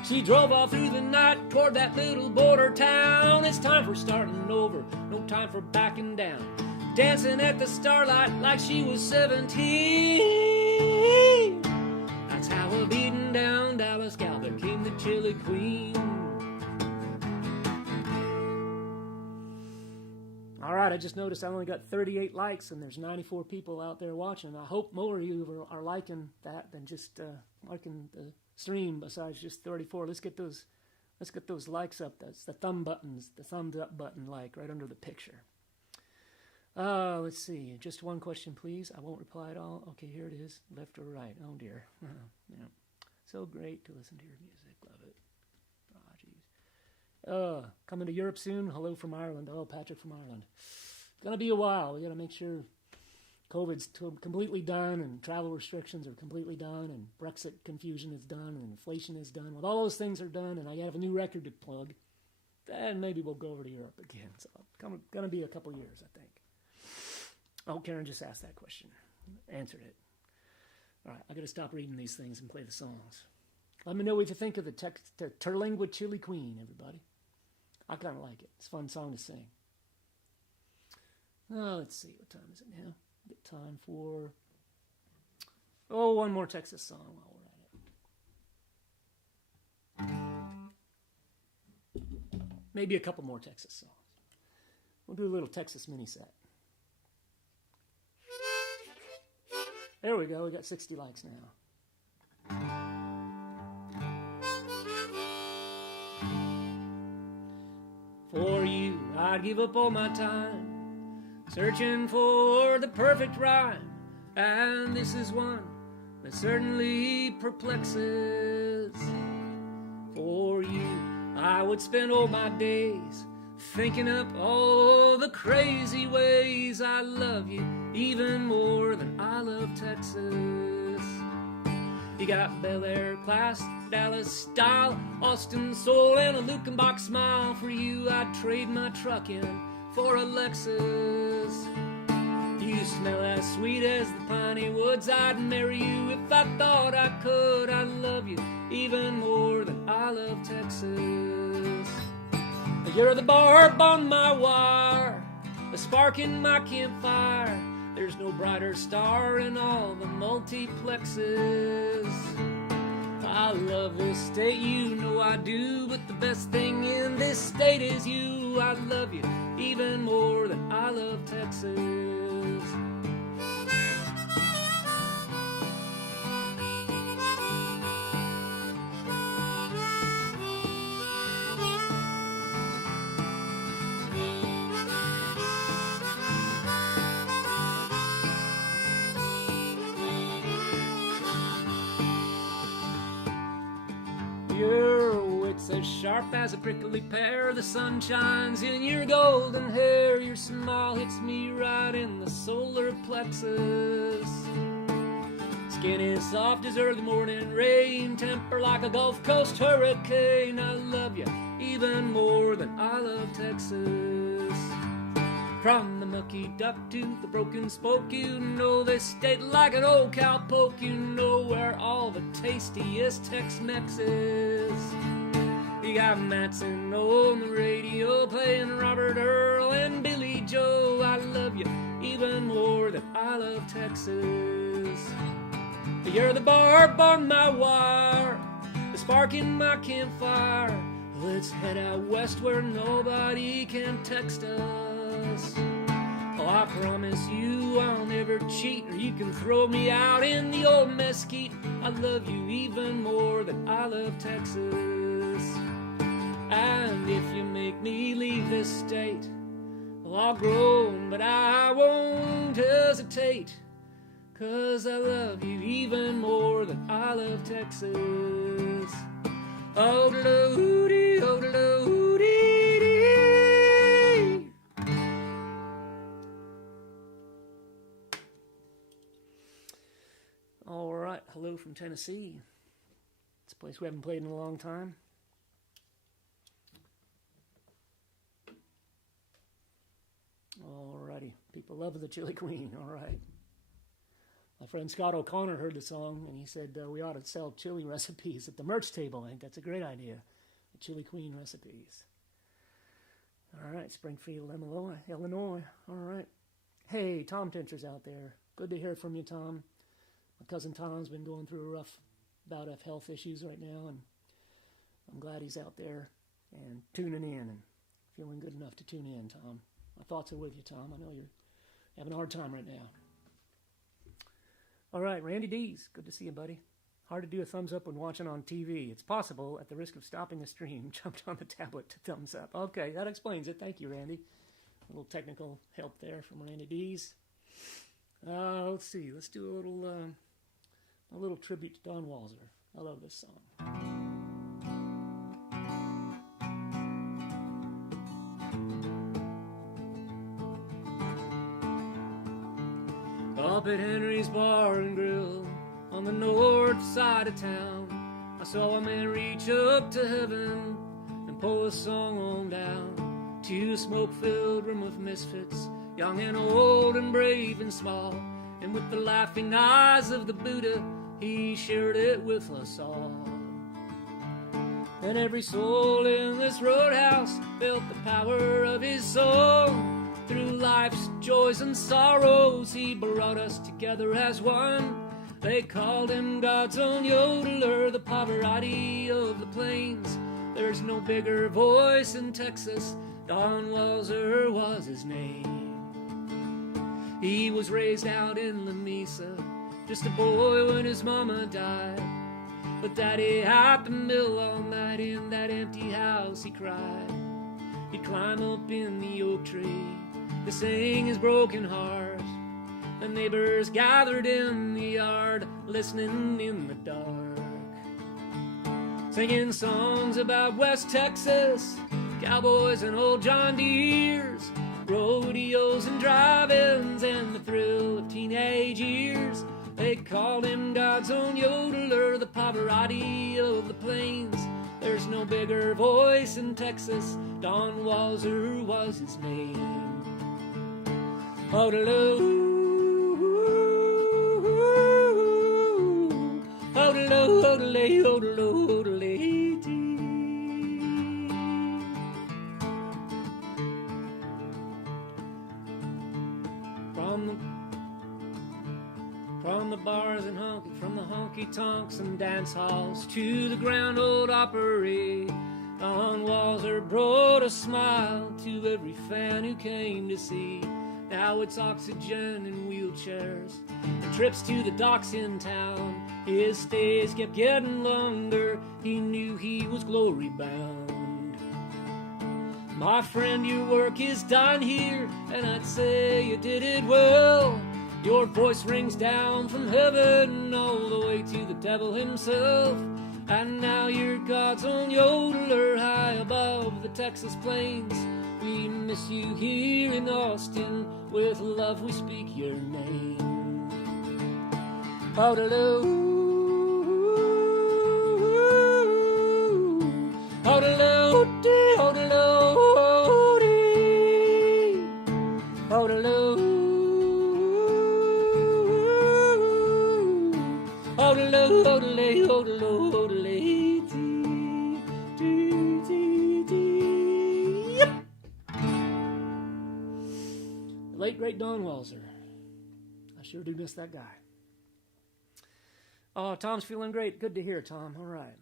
She drove all through the night toward that little border town. It's time for starting over, no time for backing down. Dancing at the starlight like she was 17. That's how a beaten down Dallas gal became the Chili Queen. All right, I just noticed I only got 38 likes and there's 94 people out there watching. I hope more of you are liking that than just liking the stream besides just 34. Let's get those likes up. That's the thumb buttons, the thumbs up button like right under the picture. Let's see. Just one question, please. I won't reply at all. Okay, here it is. Left or right? Oh, dear. Yeah. So great to listen to your music. Love it. Oh, geez. Coming to Europe soon. Hello from Ireland. Oh, Patrick from Ireland. It's going to be a while. We got to make sure COVID's completely done and travel restrictions are completely done and Brexit confusion is done and inflation is done. When all those things are done and I have a new record to plug, then maybe we'll go over to Europe again. So it's going to be a couple years, I think. Oh, Karen just asked that question. Answered it. All right, I got to stop reading these things and play the songs. Let me know what you think of the Terlingua Chili Queen, everybody. I kind of like it. It's a fun song to sing. Let's see. What time is it now? Get time for... one more Texas song while we're at it. Maybe a couple more Texas songs. We'll do a little Texas mini set. There we go. We got 60 likes now. For you, I'd give up all my time, searching for the perfect rhyme. And this is one that certainly perplexes. For you, I would spend all my days thinking up all the crazy ways I love you, even more than I love Texas. You got Bel Air class, Dallas style, Austin soul, and a Lukenbach smile. For you, I'd trade my truck in for a Lexus. You smell as sweet as the piney woods. I'd marry you if I thought I could. I love you even more than I love Texas. You're the barb on my wire, the spark in my campfire. There's no brighter star in all the multiplexes. I love this state, you know I do, but the best thing in this state is you. I love you even more than I love Texas. Your wit's as sharp as a prickly pear. The sun shines in your golden hair. Your smile hits me right in the solar plexus. Skin is soft as early morning rain. Temper like a Gulf Coast hurricane. I love you even more than I love Texas. From the mucky duck to the broken spoke, you know this state like an old cowpoke. You know where all the tastiest Tex-Mex is. You got Matson on the radio playing Robert Earl and Billy Joe. I love you even more than I love Texas. You're the barb on my wire, the spark in my campfire. Let's head out west where nobody can text us. Oh, I promise you I'll never cheat, or you can throw me out in the old mesquite. I love you even more than I love Texas. And if you make me leave this state, well, I'll groan, but I won't hesitate, 'cause I love you even more than I love Texas. Oh-de-lo-hoo-dee, oh-de-lo-hoo-dee-dee. All right, hello from Tennessee. It's a place we haven't played in a long time. Alrighty, people love the Chili Queen. All right. My friend Scott O'Connor heard the song and he said we ought to sell chili recipes at the merch table. I think that's a great idea. The Chili Queen recipes. All right, Springfield, Illinois. All right. Hey, Tom Tincher's out there. Good to hear from you, Tom. My cousin Tom's been going through a rough bout of health issues right now, and I'm glad he's out there and tuning in and feeling good enough to tune in, Tom. My thoughts are with you, Tom. I know you're having a hard time right now. All right, Randy Dees. Good to see you, buddy. Hard to do a thumbs up when watching on TV. It's possible, at the risk of stopping the stream, jumped on the tablet to thumbs up. Okay, that explains it. Thank you, Randy. A little technical help there from Randy Dees. Let's see. Let's do a little tribute to Don Walser. I love this song. Up at Henry's Bar and Grill on the north side of town, I saw a man reach up to heaven and pull a song on down to a smoke-filled room of misfits, young and old and brave and small, and with the laughing eyes of the Buddha, he shared it with us all. And every soul in this roadhouse felt the power of his song. Through life's joys and sorrows, he brought us together as one. They called him God's own yodeler, the Pavarotti of the plains. There's no bigger voice in Texas, Don Walser was his name. He was raised out in La Mesa, just a boy when his mama died. But Daddy at the mill all night in that empty house he cried. He'd climb up in the oak tree to sing his broken heart. The neighbors gathered in the yard, listening in the dark, singing songs about West Texas, cowboys and old John Deeres, rodeos and drive-ins and the thrill of teenage years. They called him God's own yodeler, the Pavarotti of the plains. There's no bigger voice in Texas, Don Walser was his name. Odelo, odelo, odele, odelo, odele, dee. From the bars and from the honky tonks and dance halls to the grand old Opry, Don Walser brought a smile to every fan who came to see. Now it's oxygen and wheelchairs and trips to the docks in town. His stays kept getting longer. He knew he was glory bound. My friend, your work is done here, and I'd say you did it well. Your voice rings down from heaven all the way to the devil himself. And now you're God's own yodeler high above the Texas plains. We miss you here in Austin. With love we speak your name. Odelo, odelo, dee, odelo, dee, odelo, odelo, odele, odelo, odele, dee, dee, dee, dee. Yep. Late great Don Walser. I sure do miss that guy. Oh, Tom's feeling great. Good to hear, Tom. All right.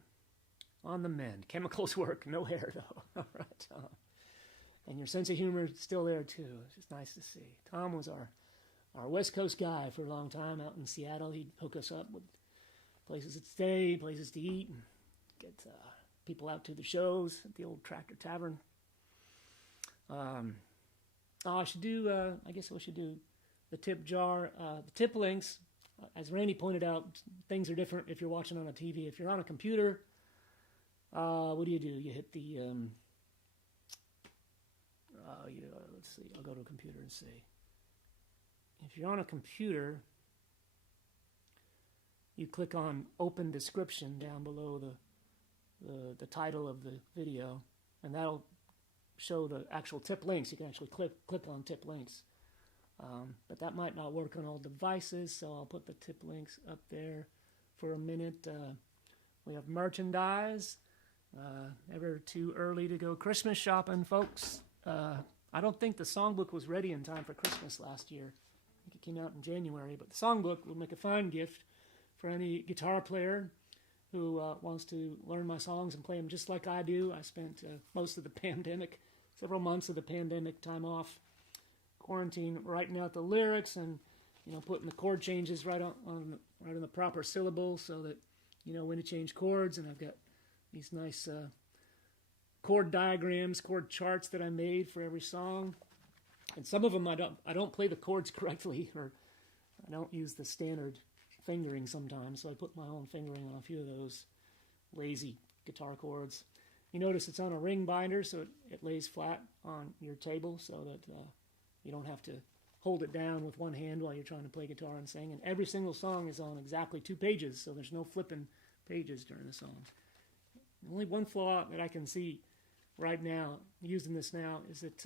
On the mend. Chemicals work. No hair, though. All right, Tom. And your sense of humor is still there, too. It's just nice to see. Tom was our West Coast guy for a long time out in Seattle. He'd hook us up with places to stay, places to eat, and get people out to the shows at the old Tractor Tavern. I should do, I guess we should do the tip jar. The tip links, as Randy pointed out, things are different if you're watching on a TV. If you're on a computer, what do? You hit the, let's see, I'll go to a computer and see. If you're on a computer, you click on Open Description down below the title of the video, and that'll show the actual tip links. You can actually click on tip links. But that might not work on all devices, so I'll put the tip links up there for a minute. We have merchandise. Never too early to go Christmas shopping, folks. I don't think the songbook was ready in time for Christmas last year. I think it came out in January, but the songbook will make a fine gift for any guitar player who wants to learn my songs and play them just like I do. I spent most of the pandemic, several months of the pandemic time off, quarantine, writing out the lyrics and putting the chord changes right on the proper syllable so that when to change chords. And I've got these nice chord diagrams, chord charts that I made for every song. And some of them I don't play the chords correctly, or I don't use the standard fingering sometimes, so I put my own fingering on a few of those lazy guitar chords. You notice it's on a ring binder, so it lays flat on your table so that you don't have to hold it down with one hand while you're trying to play guitar and sing. And every single song is on exactly 2 pages, so there's no flipping pages during the songs. Only one flaw that I can see right now, using this now, is that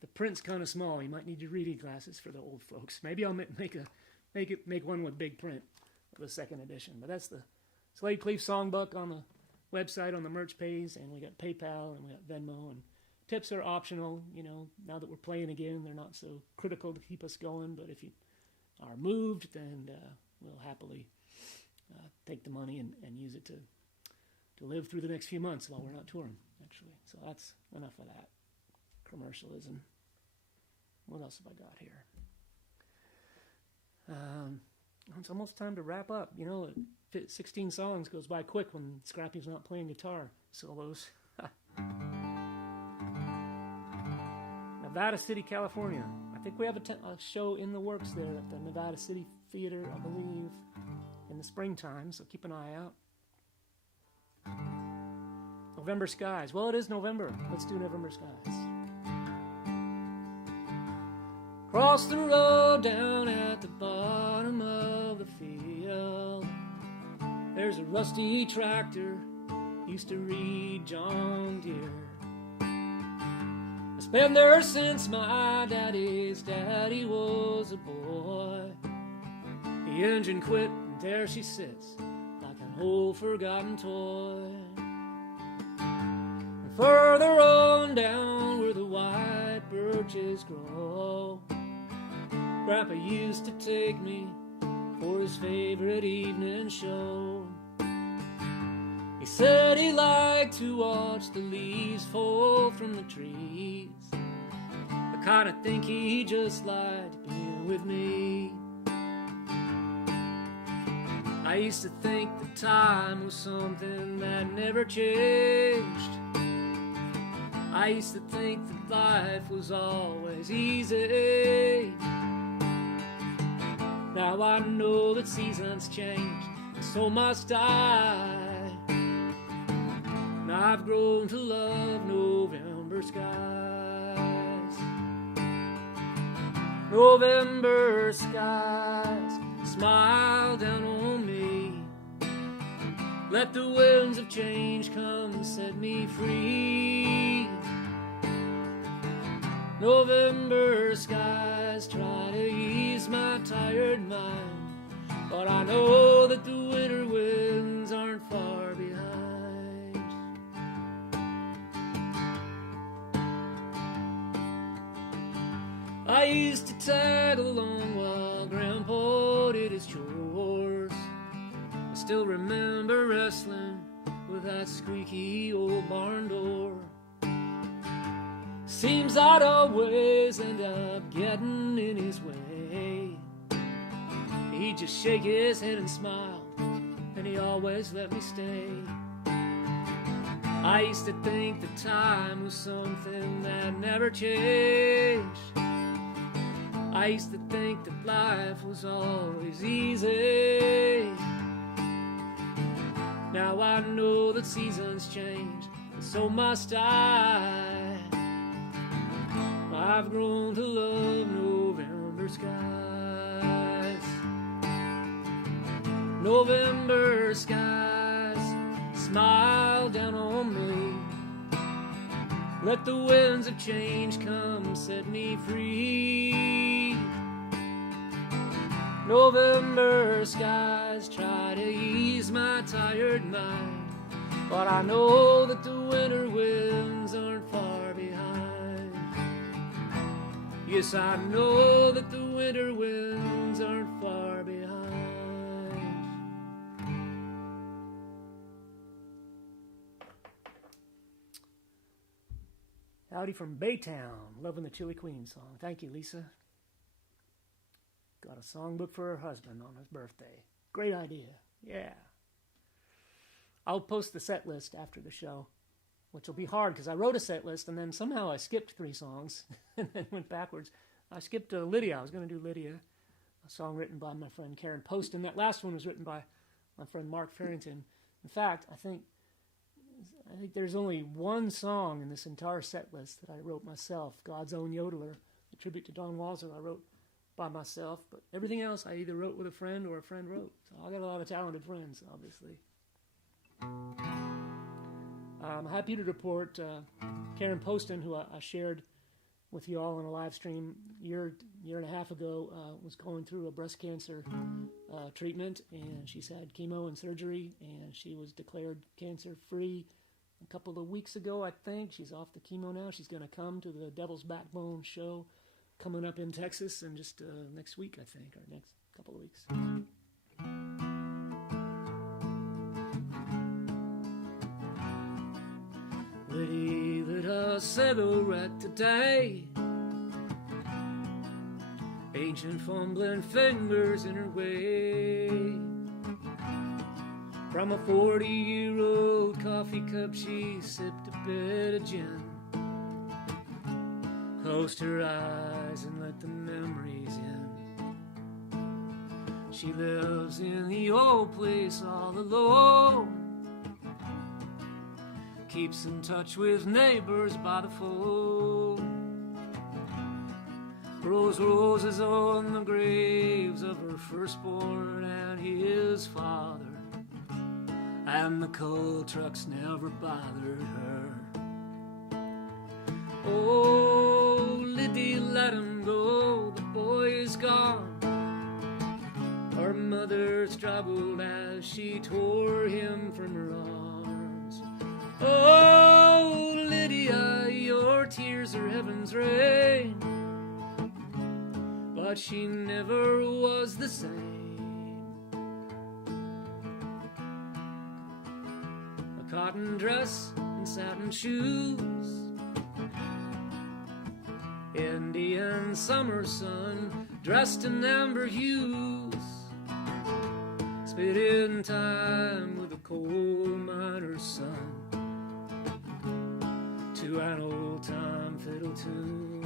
the print's kind of small. You might need your reading glasses for the old folks. Maybe I'll make one with big print for the second edition. But that's the Slaid Cleaves Songbook on the website, on the merch page, and we got PayPal and we got Venmo, and tips are optional. Now that we're playing again, they're not so critical to keep us going. But if you are moved, then we'll happily take the money and use it to live through the next few months while we're not touring, actually. So that's enough of that commercialism. What else have I got here? It's almost time to wrap up. 16 songs goes by quick when Scrappy's not playing guitar solos. Nevada City, California. I think we have a show in the works there at the Nevada City Theater, I believe, in the springtime, so keep an eye out. November Skies. Well, it is November. Let's do November Skies. Cross the road down at the bottom of the field. There's a rusty tractor, used to read John Deere. It's been there since my daddy's daddy was a boy. The engine quit and there she sits like an old forgotten toy. And further on down where the white birches grow, Grandpa used to take me for his favorite evening show. He said he liked to watch the leaves fall from the trees. I kinda think he just liked being with me. I used to think the time was something that never changed. I used to think that life was always easy. Now I know that seasons change, and so must I. Now I've grown to love November skies. November skies, smile down on me. Let the winds of change come set me free. November skies try to ease my tired mind, but I know that the winter winds aren't far behind. I used to tag along while Grandpa did his chores. I still remember wrestling with that squeaky old barn door. Seems I'd always end up getting in his way. He'd just shake his head and smile, and he always let me stay. I used to think that time was something that never changed. I used to think that life was always easy. Now I know that seasons change, and so must I. I've grown to love November skies. November skies, smile down on me. Let the winds of change come set me free. November skies try to ease my tired mind, but I know that the winter winds aren't far behind. Yes, I know that the winter winds aren't far behind. Howdy from Baytown, loving the Chili Queen song. Thank you, Lisa. Got a songbook for her husband on his birthday. Great idea. Yeah. I'll post the set list after the show, which will be hard because I wrote a set list and then somehow I skipped 3 songs and then went backwards. I skipped Lydia. I was going to do Lydia, a song written by my friend Karen Poston. That last one was written by my friend Mark Farrington. In fact, I think there's only one song in this entire set list that I wrote myself, God's Own Yodeler, a tribute to Don Walzer I wrote by myself. But everything else I either wrote with a friend or a friend wrote. So I got a lot of talented friends, obviously. I'm happy to report Karen Poston, who I shared with you all in a live stream year and a half ago, was going through a breast cancer treatment, and she's had chemo and surgery, and she was declared cancer-free a couple of weeks ago, I think. She's off the chemo now. She's going to come to the Devil's Backbone show coming up in Texas in just next week, I think, or next couple of weeks. Lydia lit a cigarette today, ancient fumbling fingers in her way. From a 40-year-old coffee cup she sipped a bit of gin, closed her eyes and let the memories in. She lives in the old place all alone, keeps in touch with neighbors by the phone, grows roses on the graves of her firstborn and his father, and the coal trucks never bothered her. Oh, Lydia, let him go, the boy is gone. Her mother struggled as she tore him from her arms. Oh, Lydia, your tears are heaven's rain, but she never was the same. A cotton dress and satin shoes, Indian summer sun, dressed in amber hues, spit in time with a coal miner's son, to an old-time fiddle tune.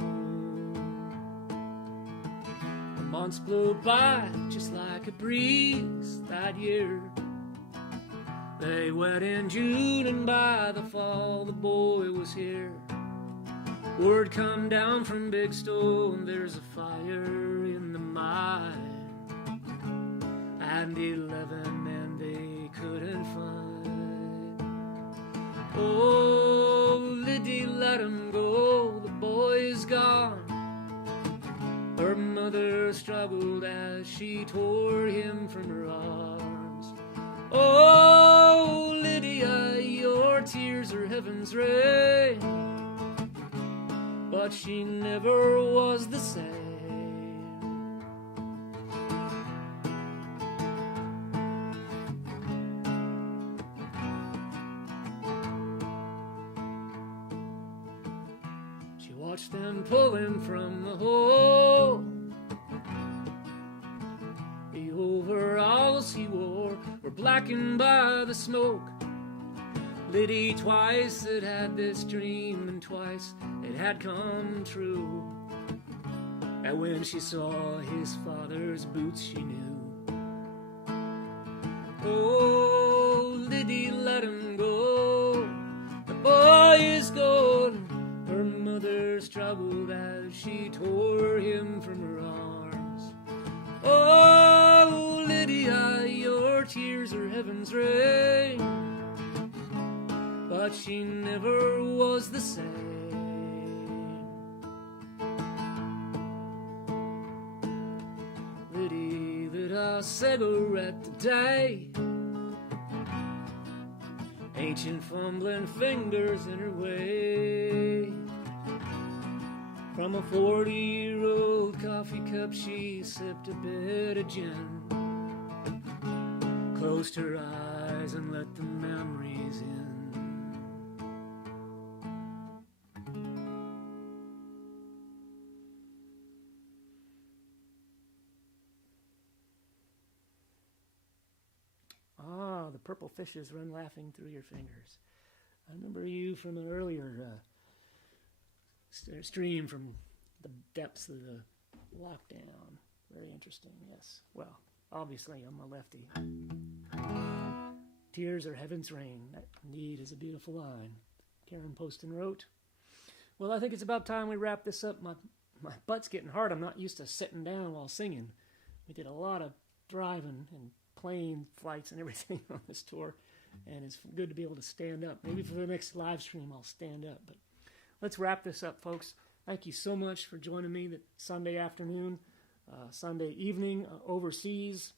The months blew by just like a breeze that year. They wed in June, and by the fall the boy was here. Word come down from Big Stone, there's a fire in the mine, and 11 men they couldn't find. Oh, Lydia, let him go, the boy is gone. Her mother struggled as she tore him from her arms. Oh, Lydia, your tears are heaven's rain, but she never was the same. She watched them pull him from the hole. The overalls he wore were blackened by the smoke. Liddy, twice it had this dream, and twice it had come true. And when she saw his father's boots, she knew. Oh, Liddy, let him go. The boy is gone. Her mother struggled as she tore him from her arms. Oh, Lydia, your tears are heaven's rain. But she never was the same. Liddy lit a cigarette today, ancient fumbling fingers in her way. From a 40-year-old coffee cup she sipped a bit of gin, closed her eyes and let the memories in. Ah, the purple fishes run laughing through your fingers. I remember you from an earlier stream from the depths of the lockdown. Very interesting, yes. Well, obviously I'm a lefty. Tears are heaven's rain. That indeed is a beautiful line. Karen Poston wrote. Well, I think it's about time we wrap this up. My butt's getting hard. I'm not used to sitting down while singing. We did a lot of driving and plane flights and everything on this tour, and it's good to be able to stand up. Maybe for the next live stream I'll stand up, but let's wrap this up, folks. Thank you so much for joining me that Sunday afternoon, Sunday evening overseas.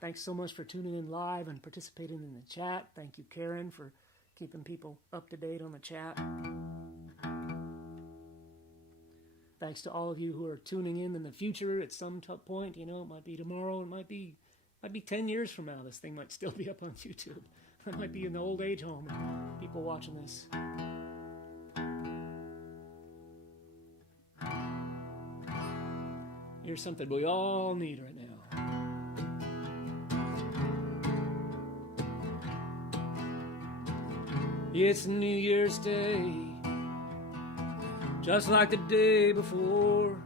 Thanks so much for tuning in live and participating in the chat. Thank you, Karen, for keeping people up to date on the chat. Thanks to all of you who are tuning in the future at some point. You know, it might be tomorrow. It might be 10 years from now. This thing might still be up on YouTube. I might be in the old age home and people watching this. Here's something we all need right now. It's New Year's Day, just like the day before.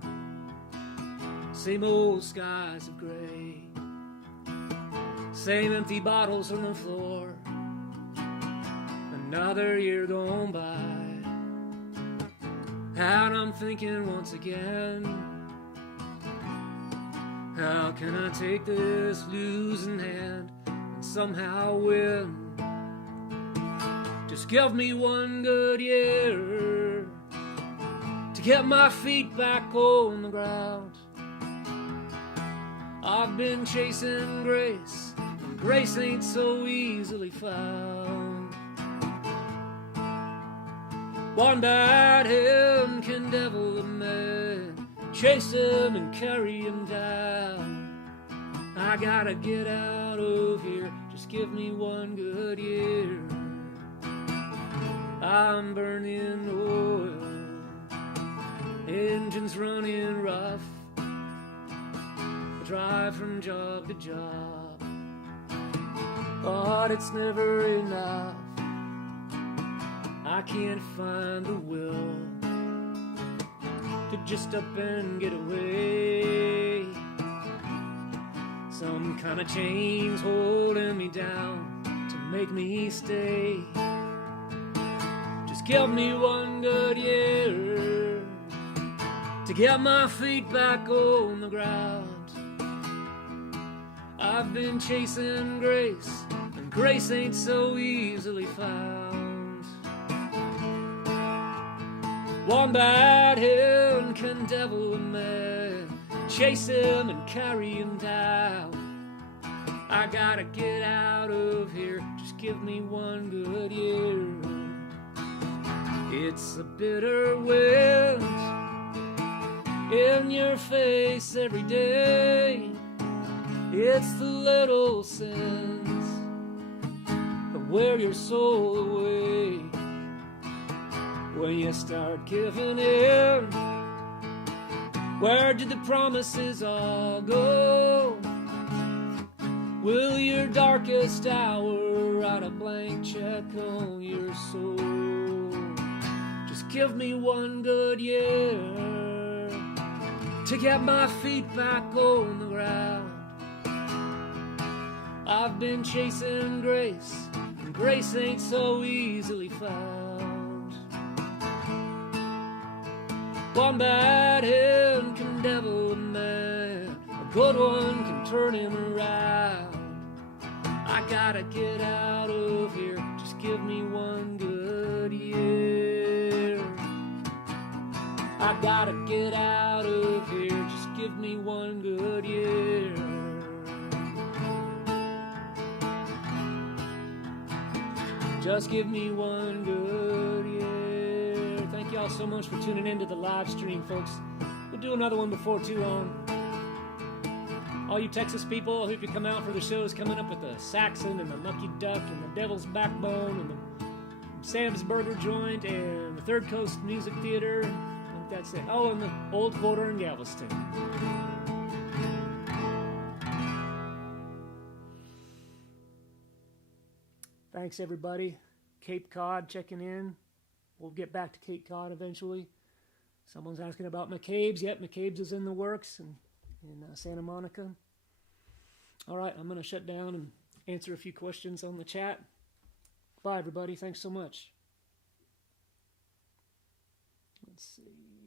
Same old skies of gray, same empty bottles on the floor. Another year gone by, and I'm thinking once again, how can I take this losing hand and somehow win? Just give me one good year to get my feet back on the ground. I've been chasing grace, and grace ain't so easily found. One bad hand can devil a man, chase him and carry him down. I gotta get out of here, just give me one good year. I'm burning oil, engines running rough, I drive from job to job, but it's never enough. I can't find the will to just up and get away. Some kind of chain's holding me down to make me stay. Just give me one good year to get my feet back on the ground. I've been chasing grace, and grace ain't so easily found. One bad hand can devil a man, chase him and carry him down. I gotta get out of here, just give me one good year. It's a bitter wind in your face every day. It's the little sins that wear your soul away. When you start giving in, where did the promises all go? Will your darkest hour write a blank check on your soul? Just give me one good year to get my feet back on the ground. I've been chasing grace, and grace ain't so easily found. One bad hand can devil a man, a good one can turn him around. I gotta get out of here, just give me one good year. I gotta get out of here, just give me one good year. Just give me one good year. Thank y'all so much for tuning in to the live stream, folks. We'll do another one before too long. All you Texas people, I hope you come out for the shows coming up at the Saxon and the Mucky Duck and the Devil's Backbone and the Sam's Burger Joint and the Third Coast Music Theater. I think that's it. Oh, and the Old Quarter in Galveston. Thanks, everybody. Cape Cod checking in. We'll get back to Cape Cod eventually. Someone's asking about McCabe's. Yep, McCabe's is in the works in Santa Monica. All right, I'm going to shut down and answer a few questions on the chat. Bye, everybody. Thanks so much. Let's see.